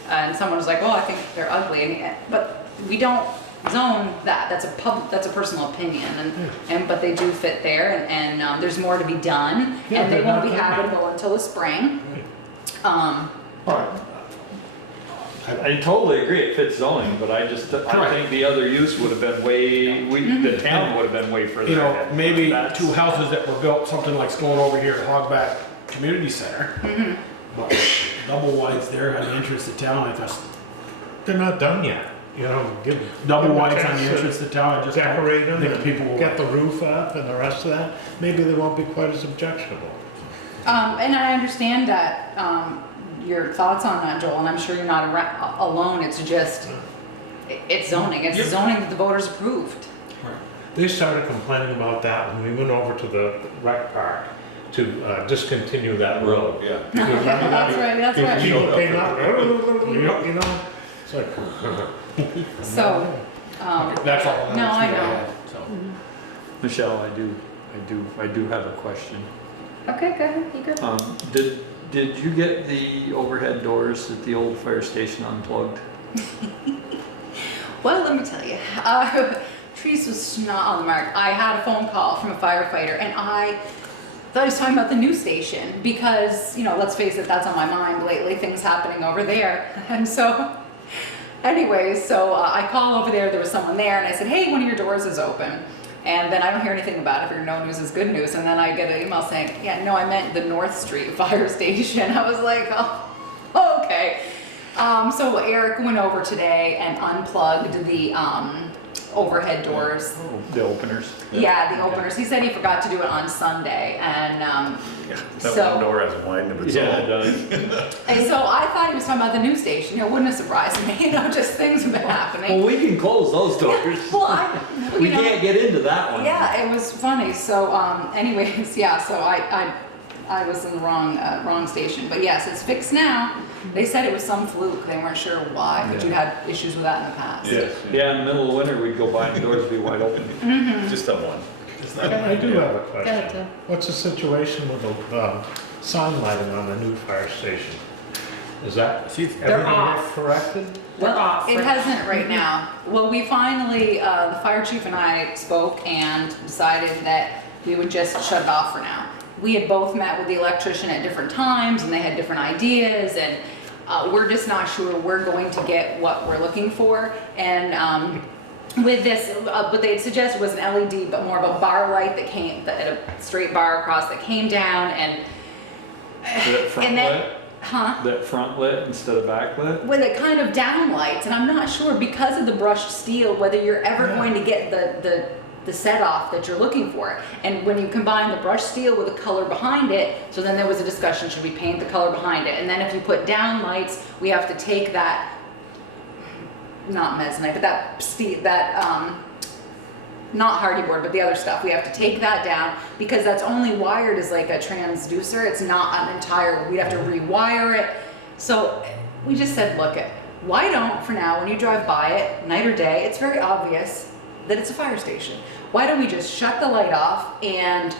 and someone was like, oh, I think they're ugly, but we don't zone that. That's a personal opinion, but they do fit there, and there's more to be done, Yeah, and they they're won't not be done habitable until the spring. I totally agree, it fits zoning, but I think the other use would have been the town would have been way further ahead. Maybe That's- 2 houses that were built, something like going over here at Hogback Community Center. But double wides there on the entrance to town, I just, They're not done yet, give. double give them a wides on chance the to entrance to town, I just Decorate them think people will. and get the roof up and the rest of that, maybe they won't be quite as objectionable. And I understand that, your thoughts on that, Joel, and I'm sure you're not alone. It's just, it's zoning. It's zoning that the voters approved. They started complaining about that when we went over to the rec park to discontinue that road. Yeah. That's right, that's Because right. people came out, it's like. So, That's all. No, I know. So. Michelle, I do have a question. Okay, go ahead, you go. Did you get the overhead doors at the old fire station unplugged? Well, let me tell you, Trees was not on the mark. I had a phone call from a firefighter, and I thought he was talking about the new station because, you know, let's face it, that's on my mind lately, things happening over there. And so, anyways, I call over there was someone there, and I said, hey, one of your doors is open. And then I don't hear anything about it. I figure no news is good news. And then I get an email saying, yeah, no, I meant the North Street fire station. I was like, oh, okay. So Eric went over today and unplugged the overhead doors. The openers? Yeah, the openers. He said he forgot to do it on Sunday. And That one door has a wind of its own. Yeah, it does. and so I thought he was talking about the new station. It wouldn't have surprised me. You know, just things have been happening. Well, we can close those doors. Well, We can't get into that one. Yeah, it was funny. So, anyways, yeah. So I was in the wrong station. But yes, it's fixed now. They said it was some fluke. They weren't sure why, but you'd had issues with that in the past. Yes. Yeah, in the middle of winter, we'd go by and the doors would be wide open. Just that one. I do have a ahead, question. What's the situation with the sign lighting on the new fire station? Is that everything off. corrected? Well, it hasn't right now. Well, we finally, the fire chief and I spoke and decided that we would just shut it off for now. We had both met with the electrician at different times and they had different ideas, and we're just not sure we're going to get what we're looking for. And with this, what they had suggested was an LED, but more of a bar light that came, that had a straight bar across that came down and That front and then, lit? huh? That front lit instead of backlit? With it kind of down lights, and I'm not sure because of the brushed steel whether you're ever going to get the set off that you're looking for. And when you combine the brushed steel with the color behind it, so then there was a discussion, should we paint the color behind it? And then if you put down lights, we have to take that, not mezzanite, but that steel, not hardy board, but the other stuff, we have to take that down because that's only wired as like a transducer. It's not an entire, we'd have to rewire it. So we just said, look, why don't, for now, when you drive by it, night or day, it's very obvious that it's a fire station. Why don't we just shut the light off and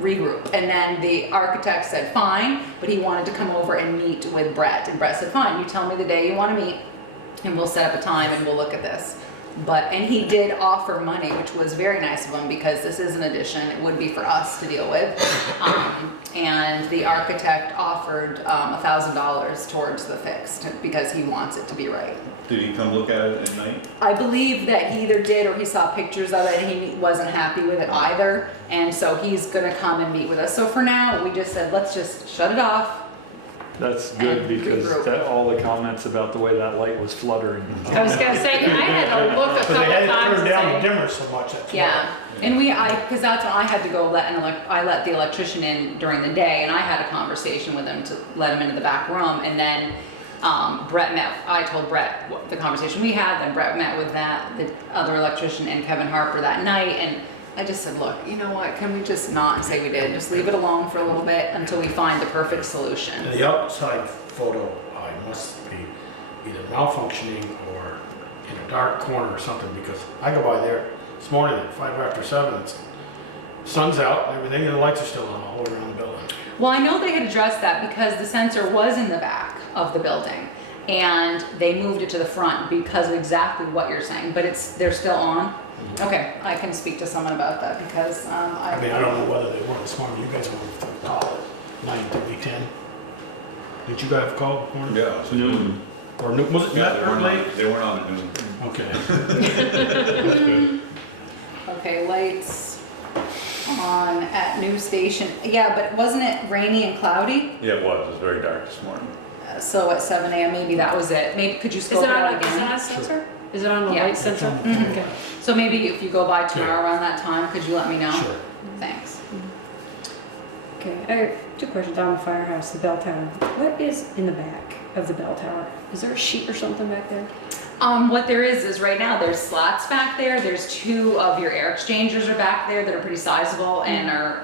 regroup? And then the architect said, fine, but he wanted to come over and meet with Brett. And Brett said, fine, you tell me the day you want to meet and we'll set up a time and we'll look at this. And he did offer money, which was very nice of him because this is an addition. It would be for us to deal with. And the architect offered $1,000 towards the fix because he wants it to be right. Did he come look at it at night? I believe that he either did or he saw pictures of it and he wasn't happy with it either. And so he's gonna come and meet with us. So for now, we just said, let's just shut it off. That's good because all the comments about the way that light was fluttering. I was gonna say, I had to look a But couple they had to times turn and down the say, dimmer so much, that's why. Yeah, and because that's when I had to go I let the electrician in during the day and I had a conversation with him to let him into the back room, and then I told Brett what the conversation we had, then Brett met with the other electrician and Kevin Harper that night, and I just said, look, you know what, can we just not say we did, just leave it alone for a little bit until we find the perfect solution. And the outside photo must be either malfunctioning or in a dark corner or something, because I go by there this morning at 7:05, it's sun's out, everything, and the lights are still on all around the building. Well, I know they had addressed that because the sensor was in the back of the building and they moved it to the front because of exactly what you're saying, but they're still on? Okay, I can speak to someone about that because I mean, I don't know whether they weren't smart, you guys want to call it 9:30, 10. Did you guys call this morning? Yeah. So Noon. Or noon, was it Yeah, that or late? they weren't on at noon. Okay. Okay, lights on at new station. Yeah, but wasn't it rainy and cloudy? Yeah, it was very dark this morning. So at 7 a.m. maybe that was it. Maybe could you is scope it it on out a again? sensor? Is it on the Yeah. light sensor? Mhm. Okay. So maybe if you go by tomorrow around that time, could you let me know? Sure. Thanks. Okay, I have two questions on the firehouse, the bell tower. What is in the back of the bell tower? Is there a sheet or something back there? What there is right now, there's slats back there. There's two of your air exchangers are back there that are pretty sizable and are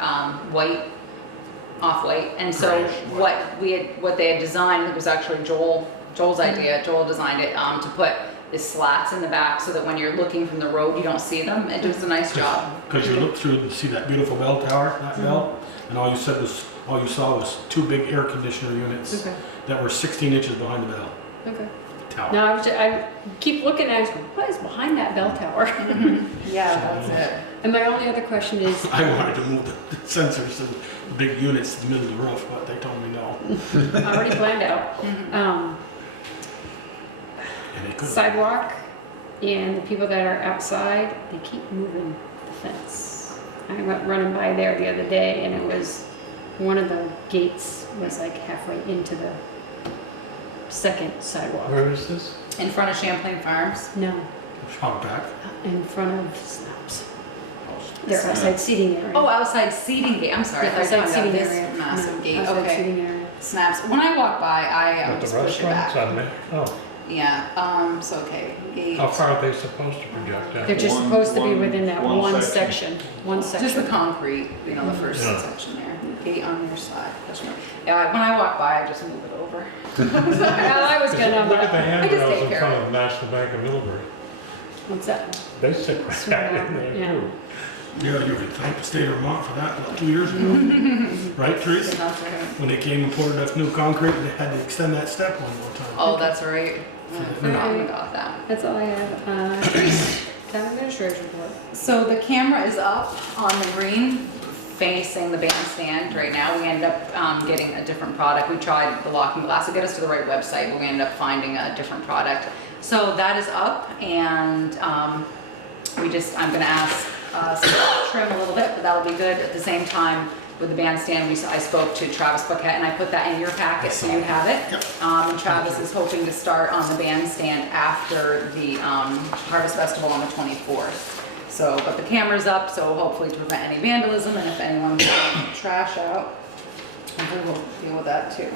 white, off-white. And so what they had designed, it was actually Joel's idea. Joel designed it to put is slats in the back so that when you're looking from the road, you don't see them. It does a nice job. Because you look through and see that beautiful bell tower, that bell, and all you saw was 2 big air conditioner units Okay. that were 16 inches behind the bell Okay. tower. Now, I keep looking at it, going, what is behind that bell tower? Yeah, that's it. And my only other question is, I wanted to move the sensors to the big units to the middle of the roof, but they told me no. already planned out, And they couldn't. sidewalk and the people that are outside, they keep moving the fence. I went running by there the other day and it was, one of the gates was like halfway into the second sidewalk. Where is this? In front of Champlain Farms. No, Out back. in front of Snaps. Their outside seating area. Oh, outside seating gate. I'm sorry. Yeah, I thought you were outside talking about seating this area. massive No, gate. outside Okay. seating area. Snaps. When I walk by, I would At the just push it restaurant back. suddenly? Oh, Yeah, so okay, gate. how far are they supposed to project They're that? just One- supposed to be one- within that one one section. section, one Just the section. concrete, you know, the first Yeah. section there. Gate on your side. Question mark. Yeah, when I walk by, I just move it over. Well, I was gonna, Look at the I just handrails take in care front of of the National Bank of Middlebury. what's that? They sit right in there Yeah. too. Yeah, you could thank the state of Vermont for that about 2 years ago. Right, Teresa? Enough for him. When they came and poured enough new concrete, they had to extend that step one more time. Oh, that's right. I forgot about that. That's all I have. Town administrator's report. So the camera is up on the green facing the bandstand right now. We ended up getting a different product. We tried the locking glass to get us to the right website, but we ended up finding a different product. So that is up and I'm gonna ask to trim a little bit, but that'll be good. At the same time, with the bandstand, I spoke to Travis Buckett and I put that in your packet so you have it. And Travis is hoping to start on the bandstand after the Harvest Festival on the 24th. So, but the camera's up, so hopefully to prevent any vandalism and if anyone's throwing trash out, hopefully we'll deal with that too.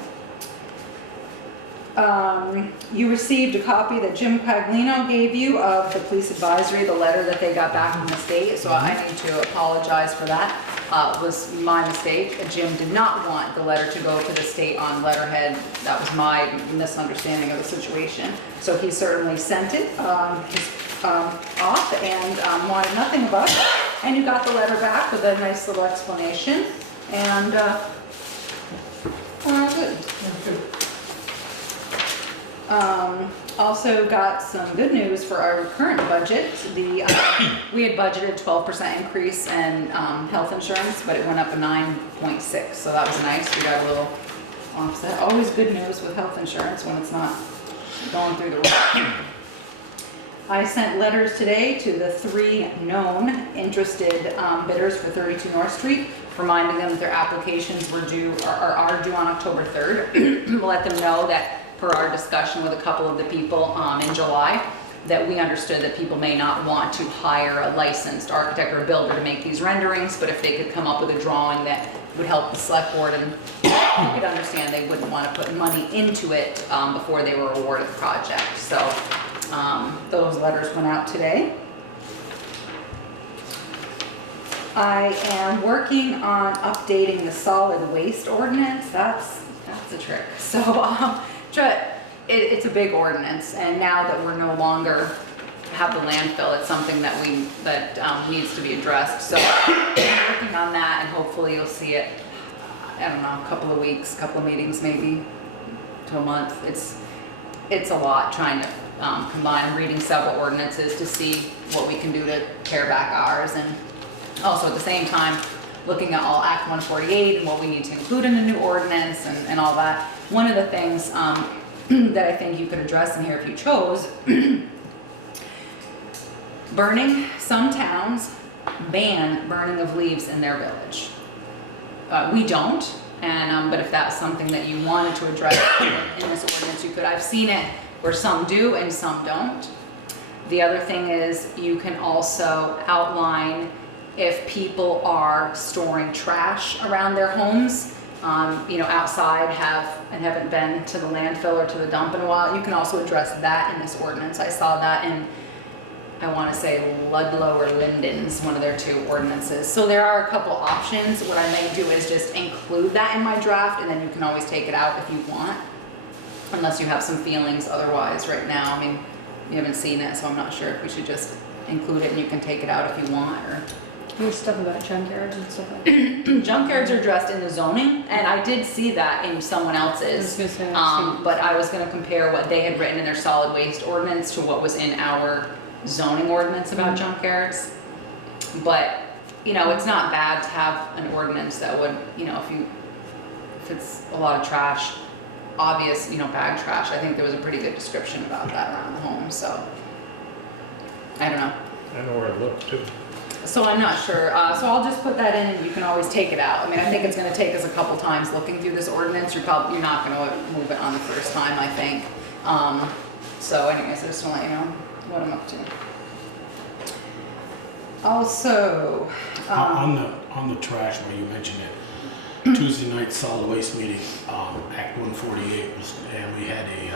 You received a copy that Jim Paglino gave you of the police advisory, the letter that they got back from the state, so I need to apologize for that. It was my mistake. Jim did not want the letter to go to the state on letterhead. That was my misunderstanding of the situation. So he certainly sent it off and wanted nothing about it. And you got the letter back with a nice little explanation. And good. Also got some good news for our current budget. We had budgeted 12% increase in health insurance, but it went up a 9.6, so that was nice. We got a little offset. Always good news with health insurance when it's not going through the roof. I sent letters today to the 3 known interested bidders for 32 North Street, reminding them that their applications are due on October 3rd. Let them know that per our discussion with a couple of the people in July, that we understood that people may not want to hire a licensed architect or a builder to make these renderings, but if they could come up with a drawing that would help the select board and you could understand they wouldn't want to put money into it before they were awarded the project. So those letters went out today. I am working on updating the solid waste ordinance. That's a trick. So it's a big ordinance, and now that we're no longer have the landfill, it's something that needs to be addressed. So I'm working on that, and hopefully you'll see it. I don't know, a couple of weeks, couple of meetings, maybe to a month. It's a lot trying to combine reading several ordinances to see what we can do to pare back ours, and also at the same time looking at all Act 148 and what we need to include in the new ordinance and all that. One of the things that I think you could address in here if you chose, burning. Some towns ban burning of leaves in their village. We don't, but if that's something that you wanted to address in this ordinance, you could. I've seen it where some do and some don't. The other thing is you can also outline if people are storing trash around their homes, outside haven't been to the landfill or to the dump in a while. You can also address that in this ordinance. I saw that in, I want to say Ludlow or Linden's, one of their 2 ordinances. So there are a couple options. What I may do is just include that in my draft, and then you can always take it out if you want, unless you have some feelings otherwise right now. I mean, you haven't seen it, so I'm not sure if we should just include it and you can take it out if you want, or. There's stuff about junkyards and stuff like that. Junkyards are addressed in the zoning, and I did see that in someone else's. But I was gonna compare what they had written in their solid waste ordinance to what was in our zoning ordinance about junkyards. But, you know, it's not bad to have an ordinance that would, you know, if it's a lot of trash, obvious, you know, bag trash, I think there was a pretty good description about that around the home, so. I don't know. I know where to look too. So I'm not sure, so I'll just put that in and you can always take it out. I mean, I think it's gonna take us a couple times looking through this ordinance, you're not gonna move it on the first time, I think. So anyways, I just wanna let you know what I'm up to. Also, On the trash, where you mentioned it, Tuesday night solid waste meeting, Act 148 was, and we had a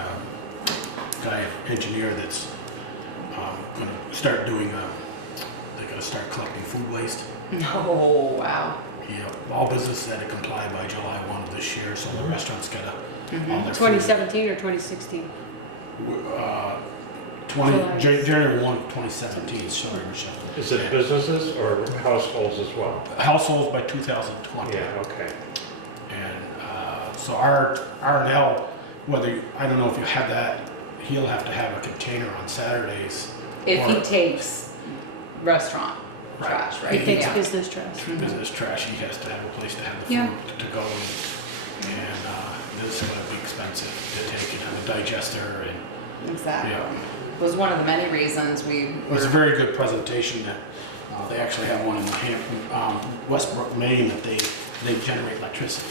engineer that's gonna start doing they're gonna start collecting food waste. oh, wow. Yeah, all businesses had to comply by July 1 of this year, so the restaurants gotta, all their food. 2017 or 2016? January 1, 2017, sorry, Michelle. Is it businesses or households as well? Households by 2020. Yeah, okay. And so our R&L, I don't know if you have that, he'll have to have a container on Saturdays. If he or- takes restaurant Right. trash, right? He takes Yeah. business trash. Business trash, he has to have a place to have the Yeah. food to go and this is gonna be expensive to take it, have a digester and, Exactly. yeah. It was one of the many reasons we It was a were, very good presentation that, they actually have one in Hampton, Westbrook, Maine, that they generate electricity.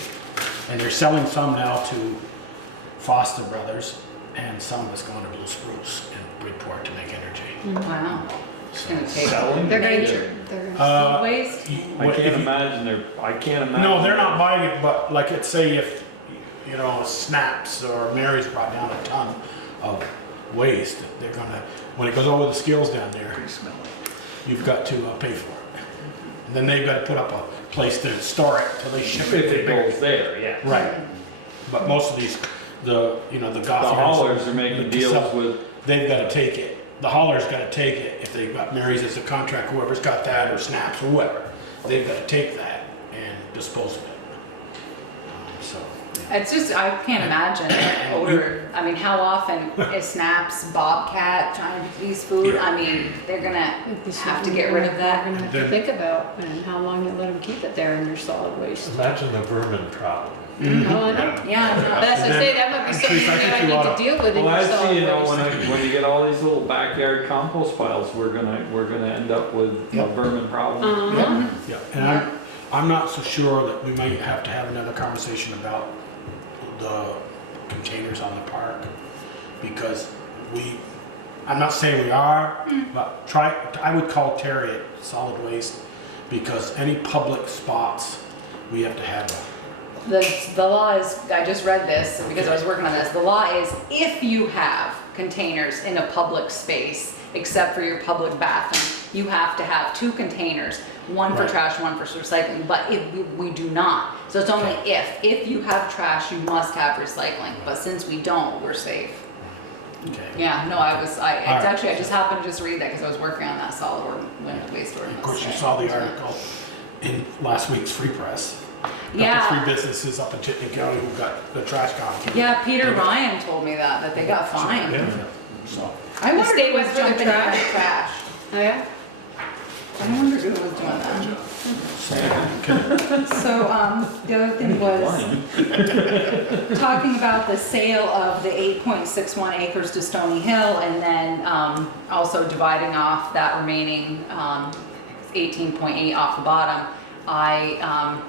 And they're selling some now to Foster Brothers, and some is going to Blue Spruce in Bridgeport to make energy. wow. It's So- gonna take. Selling? They're gonna, Major. they're gonna Food waste? I What- can't if you- imagine No, they're not buying it, but like it's say if, you know, Snaps or Mary's brought down a ton of waste, they're gonna, when it goes over the scales down there, you've got to pay for it. And then they've got to put up a place to store it till they ship it. If it goes there, yeah. Right. But most of these, the The Gothians. haulers are making deals with, They've got to take it. The hauler's got to take it. If they've got Mary's as a contract, whoever's got that, or Snaps, or whoever, they've got to take that and dispose of it. So. It's just, I can't imagine odor. I mean, how often is Snaps, Bobcat trying to produce food? I mean, they're gonna have to get rid of We're that. gonna have to think about and how long you let them keep it there in your solid waste. Imagine the vermin problem. Oh, I know. Yeah, But as I say, that might be something Chief, I think that you I need oughta- to deal with in well, your I solid see, you know, waste. when you get all these little backyard compost piles, we're gonna end up with a Yep. vermin problem. Uh-huh. Yeah, and I'm not so sure that we might have to have another conversation about the containers on the park, because I'm not saying we are, but I would call Terry at solid waste, because any public spots, we have to have The law is, I just read this because I was working on this, the law is if you have containers in a public space, except for your public bathroom, you have to have 2 containers, one for Right. trash, one for recycling, but if we do not, so it's only if you have trash, you must have recycling, but since we don't, we're safe. okay. Yeah, no, it's right. actually, I just happened to just read that because I was working on that solid waste ordinance. Of course, you saw the article in last week's Free Press. Yeah. The 3 businesses up in Chittenden County who got the trash gone through. Yeah, Peter Ryan told me that they got fined. Yeah. So, I The wonder state who was was dumping dumping trash. trash. Oh, yeah? I wonder who was doing that. So, the other thing was talking about the sale of the 8.61 acres to Stony Hill, and then also dividing off that remaining 18.8 off the bottom. I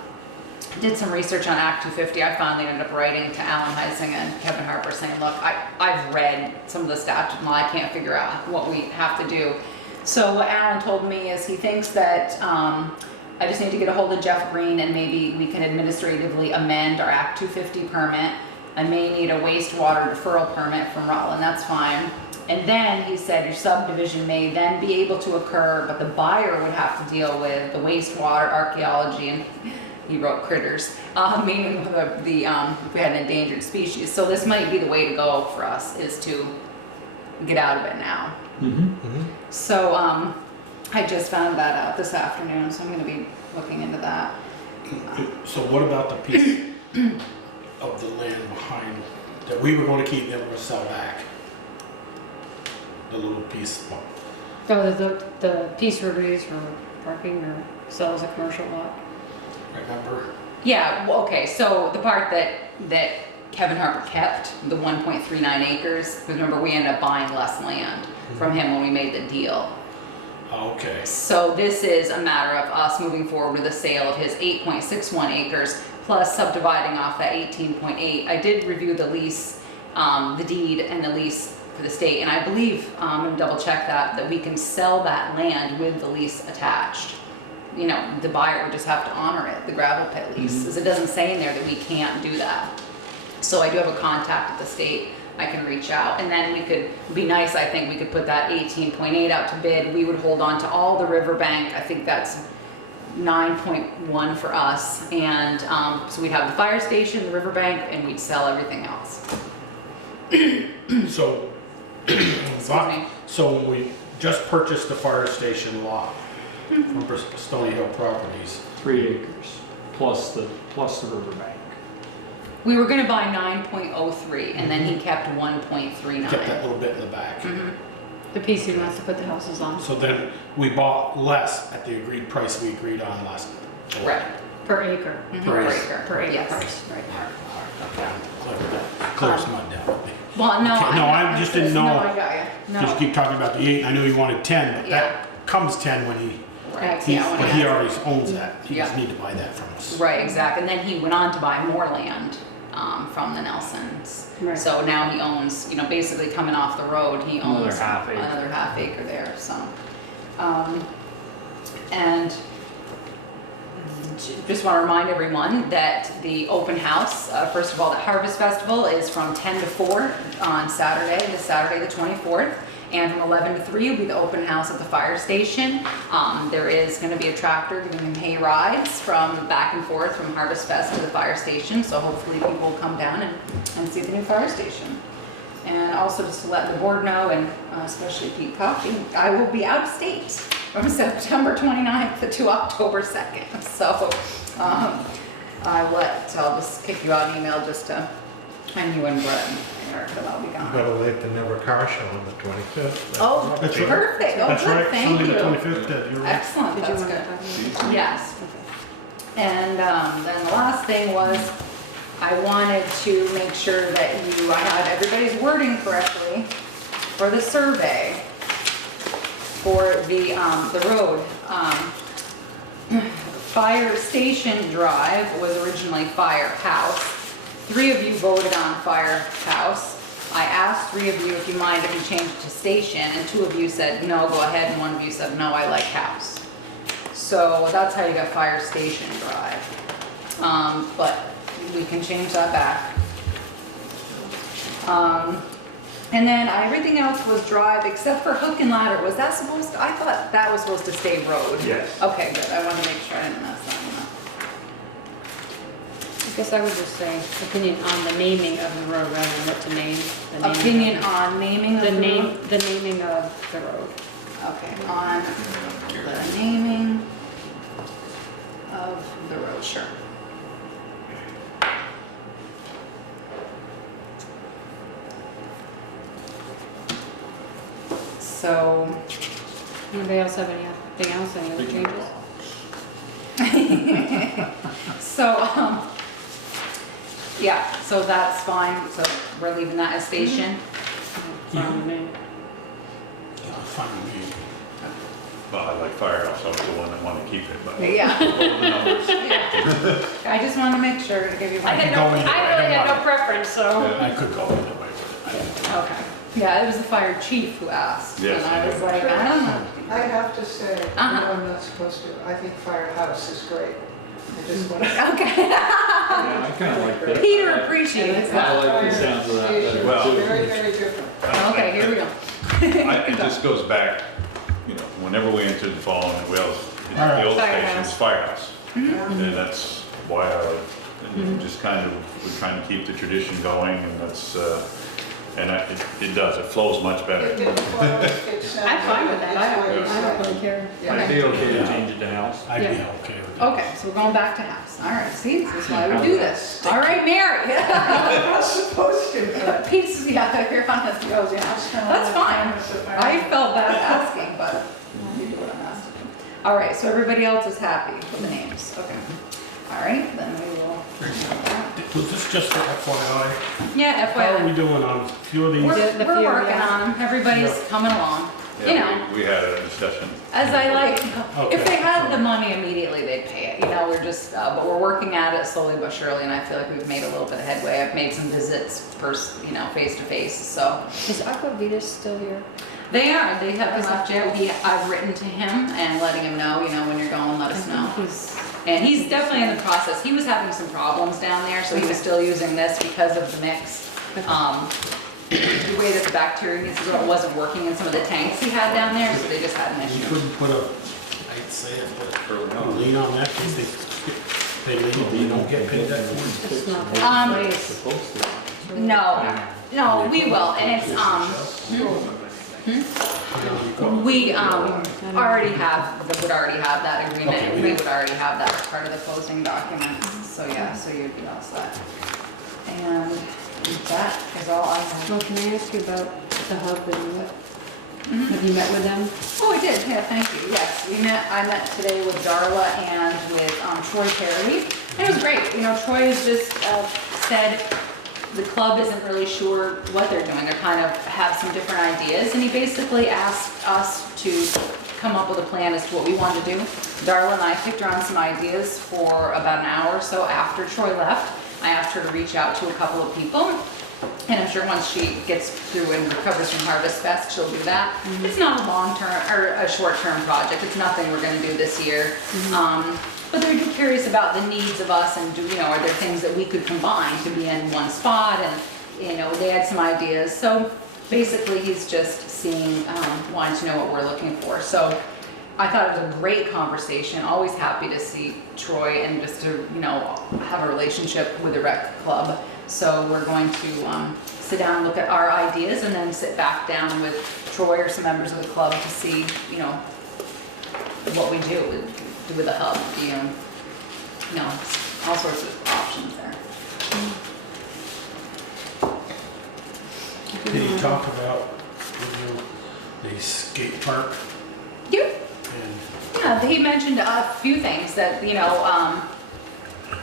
did some research on Act 250. I finally ended up writing to Alan Heising and Kevin Harper saying, look, I've read some of the statute law, I can't figure out what we have to do. So what Alan told me is he thinks that I just need to get a hold of Jeff Green and maybe we can administratively amend our Act 250 permit. I may need a wastewater deferral permit from Rutland, that's fine. And then he said your subdivision may then be able to occur, but the buyer would have to deal with the wastewater, archaeology, and he wrote critters, meaning if we had an endangered species. So this might be the way to go for us, is to get out of it now. So, I just found that out this afternoon, so I'm gonna be looking into that. So what about the piece of the land behind, that we were gonna keep, never gonna sell back? The little piece, Oh, the piece we're gonna use for parking or sell as a commercial lot. remember? Yeah, well, okay, so the part that Kevin Harper kept, the 1.39 acres, because remember, we ended up buying less land from him when we made the deal. Okay. So this is a matter of us moving forward with the sale of his 8.61 acres, plus subdividing off that 18.8. I did review the lease, the deed and the lease for the state, and I believe, I'm gonna double check that we can sell that land with the lease attached. You know, the buyer would just have to honor it, the gravel pit lease, because it doesn't say in there that we can't do that. So I do have a contact at the state, I can reach out, and then we could, be nice, I think, we could put that 18.8 out to bid. We would hold on to all the riverbank, I think that's 9.1 for us, and so we'd have the fire station, the riverbank, and we'd sell everything else. So, so when we just purchased the fire station lot from Stony Hill Properties, 3 acres, plus the riverbank. We were gonna buy 9.03, and then he kept 1.39. kept that little bit in the back. The piece he wants to put the houses on. So then we bought less at the agreed price we agreed on last. Right. Per acre. Per acre. Per acre Yes. price, right. Clear some mud down with me. Well, no. Okay, no, I just didn't know. No, I got you. Because you keep talking about the 8, I know you wanted 10, but Yeah. that comes 10 when he, Right, he- yeah, when but he he has- already owns that. He Yeah. doesn't need to buy that from us. Right, exactly. And then he went on to buy more land from the Nelsons. Right. So now he owns, you know, basically coming off the road, he owns Another half acre. another half acre there, so. And just want to remind everyone that the open house, first of all, the Harvest Festival is from 10 to 4 on Saturday, this Saturday the 24th. And from 11 to 3 will be the open house at the fire station. There is going to be a tractor giving them hay rides from back and forth from Harvest Fest to the fire station. So hopefully people will come down and see the new fire station. And also just to let the board know, and especially Pete Coffey, I will be out of state from September 29th to October 2nd. So I'll just kick you out an email just to, and you and Brett and Eric, but I'll be gone. Better late than never car show on the 25th. Oh, That's right. perfect. Oh, That's good. right, Thank Sunday you. the 25th, you're right. Excellent. Did you That's want to good. talk about it? Yes. And then the last thing was, I wanted to make sure that I had everybody's wording correctly for the survey for the road. Fire Station Drive was originally Firehouse. 3 of you voted on Firehouse. I asked 3 of you if you mind if you change it to station, and 2 of you said no, go ahead, and 1 of you said no, I like house. So that's how you got Fire Station Drive. But we can change that back. And then everything else was drive except for Hook and Ladder. Was that supposed to, I thought that was supposed to stay road. Yes. Okay, good. I wanted to make sure I didn't mess that one up. I guess I would just say opinion on the naming of the road rather than what to name. The naming Opinion of- on naming of The the name, road? the naming of the road. Okay, on the naming of the road, sure. So, Anybody else have anything else, any other changes? yeah, so that's fine, so we're leaving that as station. Fine with me. Yeah, fine with me. Well, I like Firehouse, I was the one that wanted to keep it, but. Yeah. The numbers. I just wanted to make sure to give you. I could had go no, either way. I I really don't had no want preference, so. I could go either way with it. Okay, yeah, it was the fire chief who asked, Yes, and I I was know. like, I don't know. I have to say, Uh-huh. I'm not supposed to, I think Firehouse is great. I just want to. Okay. Yeah, I kinda like that. Peter appreciates I that. like the sounds of that better. Well- too. Very, very different. Okay, here we go. It just goes back, you know, whenever we entered the fall in Wales, Firehouse. the old Firehouse. station's Firehouse. Mm-hmm. And that's why I like, and just kind of, we're trying to keep the tradition going, and that's, And it does, it flows much better. It didn't flow, it snowed. I'm fine with that, I don't Yeah. really care. I'd be okay to change it to house. I'd be Yeah. okay with that. Okay, so we're going back to house. All right, see, this is why we do this. All right, Mary. I'm not supposed to. Peace, yeah, you're on this goes, yeah. That's fine. I felt bad asking, but you do what I'm asking. All right, so everybody else is happy with the names, okay. All right, then we will. Was this just for FYI? Yeah, How are we FYI. doing on a few of these? We're The few, working yeah. on them. Everybody's coming along. You know, Yeah, we had a discussion. as I like, Okay. if they had the money immediately, they'd pay it. You know, we're just, but we're working at it slowly but surely, and I feel like we've made a little bit of headway. I've made some visits face to face, so. Is Aquavitas still here? They are, they haven't left yet. I've written to him and letting him know, when you're going, let us know. And he's definitely in the process. He was having some problems down there, so he was still using this because of the mix. The way that the bacteria needs to go, it wasn't working in some of the tanks he had down there, so they just had an You issue. couldn't put I'd say it, but a lien on that, because they leave, you don't get paid that for It's not the place. Supposed to. No, we will, and it's, we already have, would already have that agreement, and we would already have that as part of the closing document. So yeah, so you'd be all set. And that is all I have. Well, can I ask you about the hub and what? Have you met with them? Oh, I did, yeah, thank you, yes. I met today with Darla and with Troy Perry. And it was great, Troy has just said the club isn't really sure what they're doing. They kind of have some different ideas, and he basically asked us to come up with a plan as to what we want to do. Darla and I picked around some ideas for about an hour or so after Troy left. I asked her to reach out to a couple of people, and I'm sure once she gets through and recovers from Harvest Fest, she'll do that. It's not a long-term or a short-term project. It's nothing we're going to do this year. But they're curious about the needs of us, and are there things that we could combine to be in one spot, and they had some ideas. So basically he's just wanting to know what we're looking for. So I thought it was a great conversation. Always happy to see Troy and just to have a relationship with the rec club. So we're going to sit down and look at our ideas, and then sit back down with Troy or some members of the club to see what we do with the hub, all sorts of options there. Did you talk about the skate park? Yep. And Yeah, he mentioned a few things that,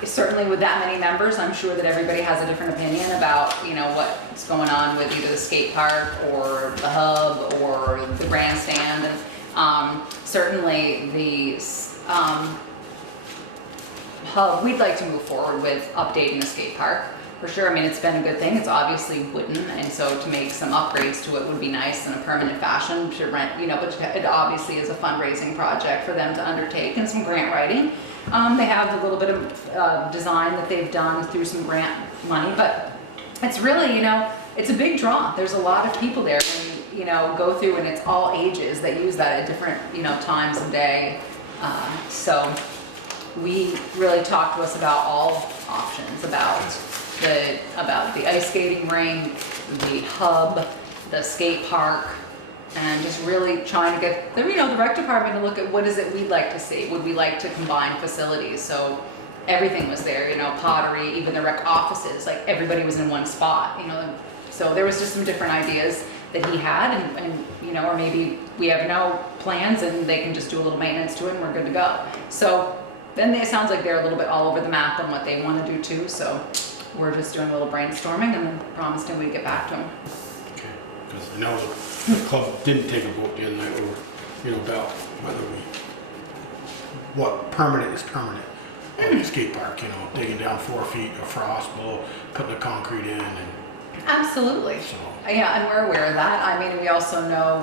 certainly with that many members, I'm sure that everybody has a different opinion about, what's going on with either the skate park or the hub or the grandstand. And certainly the hub, we'd like to move forward with updating the skate park. For sure, I mean, it's been a good thing. It's obviously wooden, and so to make some upgrades to it would be nice in a permanent fashion to rent, but it obviously is a fundraising project for them to undertake and some grant writing. They have a little bit of design that they've done through some grant money, but it's really, it's a big draw. There's a lot of people there, and, go through, and it's all ages that use that at different, times of day. So we really talked to us about all options, about the ice skating rink, the hub, the skate park, and just really trying to get the rec department to look at what is it we'd like to see. Would we like to combine facilities? So everything was there, pottery, even the rec offices, like everybody was in one spot, So there was just some different ideas that he had, and or maybe we have no plans and they can just do a little maintenance to it and we're good to go. So then it sounds like they're a little bit all over the map on what they want to do too. So we're just doing a little brainstorming, and then promised him we'd get back to him. okay, because I know the club didn't take a vote the other night, or about whether what permanent is permanent on the skate park. Digging down 4 feet of frost below, putting the concrete in, and Absolutely. so. Yeah, and we're aware of that. I mean, we also know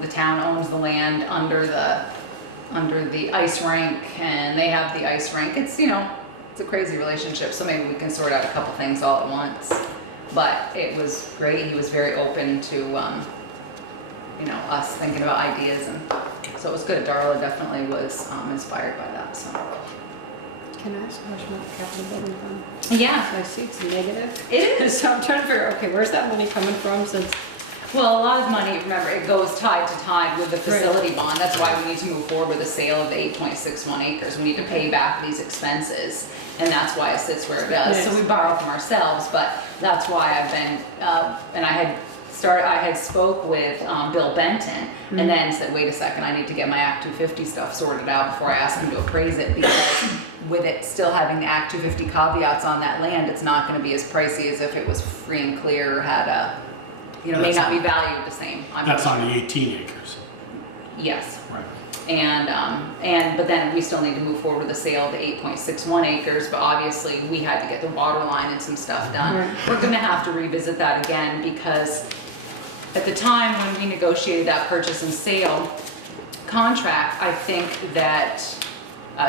the town owns the land under the ice rink, and they have the ice rink. It's, it's a crazy relationship, so maybe we can sort out a couple things all at once. But it was great. He was very open to, us thinking about ideas, and so it was good. Darla definitely was inspired by that. So Can I ask a question about the capital building fund? Yeah, I see it's negative. it is. So I'm trying to figure, okay, where's that money coming from since, Well, a lot of money, remember, it goes tide to tide with the facility bond. That's why we need to move forward with the sale of the 8.61 acres. We need to pay back these expenses, and that's why it sits where it does. So Yes. we borrow from ourselves, but that's why I've been, and I had spoke with Bill Benton, and then said, wait a second, I need to get my Act 250 stuff sorted out before I ask him to appraise it, because with it still having the Act 250 caveats on that land, it's not gonna be as pricey as if it was free and clear, or had a, may not be valued the same. That's on the 18 acres. Yes. Right. But then we still need to move forward with the sale of the 8.61 acres, but obviously we had to get the water line and some stuff done. Right. We're gonna have to revisit that again, because at the time when we negotiated that purchase and sale contract, I think that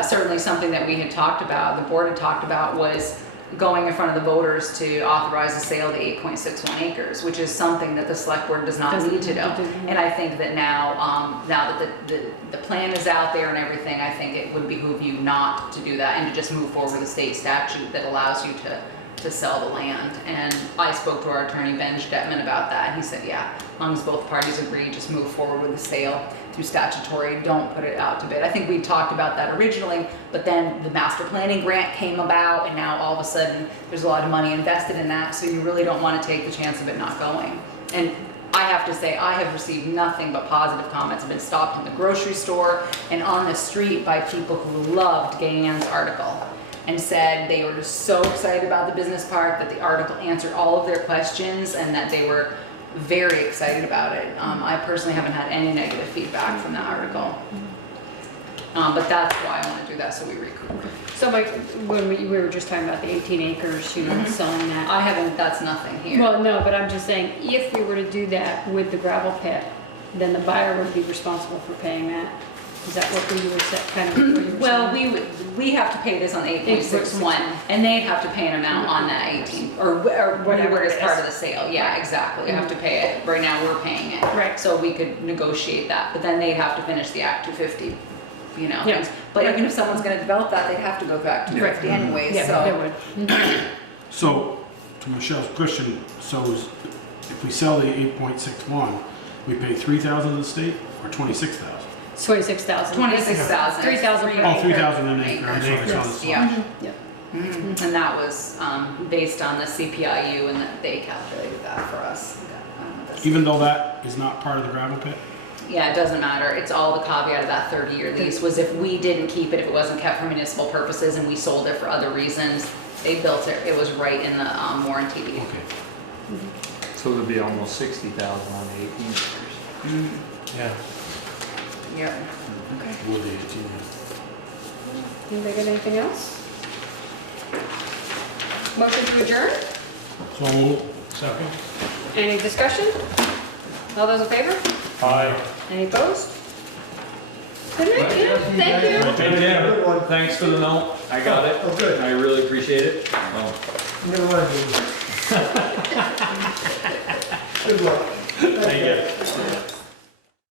certainly something that we had talked about, the board had talked about, was going in front of the voters to authorize the sale of the 8.61 acres, which is something that the select board does not need to do. And I think that now that the plan is out there and everything, I think it would behoove you not to do that and to just move forward with a state statute that allows you to sell the land. And I spoke to our attorney, Ben Stetman, about that, and he said, yeah, as long as both parties agree, just move forward with the sale through statutory, don't put it out to bid. I think we talked about that originally, but then the master planning grant came about, and now all of a sudden, there's a lot of money invested in that, so you really don't want to take the chance of it not going. And I have to say, I have received nothing but positive comments. I've been stopped in the grocery store and on the street by people who loved Gay Ann's article, and said they were just so excited about the business park, that the article answered all of their questions, and that they were very excited about it. I personally haven't had any negative feedback from that article. But that's why I want to do that, so we recoup. so Mike, when we were just talking about the 18 acres, selling that. I haven't, that's nothing here. Well, no, but I'm just saying, if we were to do that with the gravel pit, then the buyer would be responsible for paying that. Is that what you were kind of? What you were Well, saying? we have to pay this on 8.61, and they'd have to pay an amount on that 18, or whatever is part of the sale. Yeah, exactly. We have to pay it. Right now, we're paying it. Right. So we could negotiate that, but then they'd have to finish the Act 250, Yeah. things. But even if someone's gonna develop that, they'd have to go through Act 250 anyways, Yeah, so. they would. So, to Michelle's question, if we sell the 8.61, we pay 3,000 to the state or 26,000? It's 26,000. 26,000. 3,000 per Oh, acre. 3,000 an acre, I'm sorry, I saw Yes. the Yeah. slide. Yep. And that was based on the CPIU, and that they calculated that for us. Even though that is not part of the gravel pit? Yeah, it doesn't matter. It's all the caveat of that 30-year lease was if we didn't keep it, if it wasn't kept for municipal purposes and we sold it for other reasons, they built it, it was right in the warranty. Okay. So there'd be almost 60,000 on the 18 acres. Yeah. Yeah. With the 18, Anybody got anything else? Motion to adjourn? So moved. Second? Any discussion? All those in favor? Aye. Any opposed? Good night, Jim. Thank you. Hey, Jim, thanks for the note. I got it. Oh, good. I really appreciate it. Oh. Never mind. Good luck. Thank you.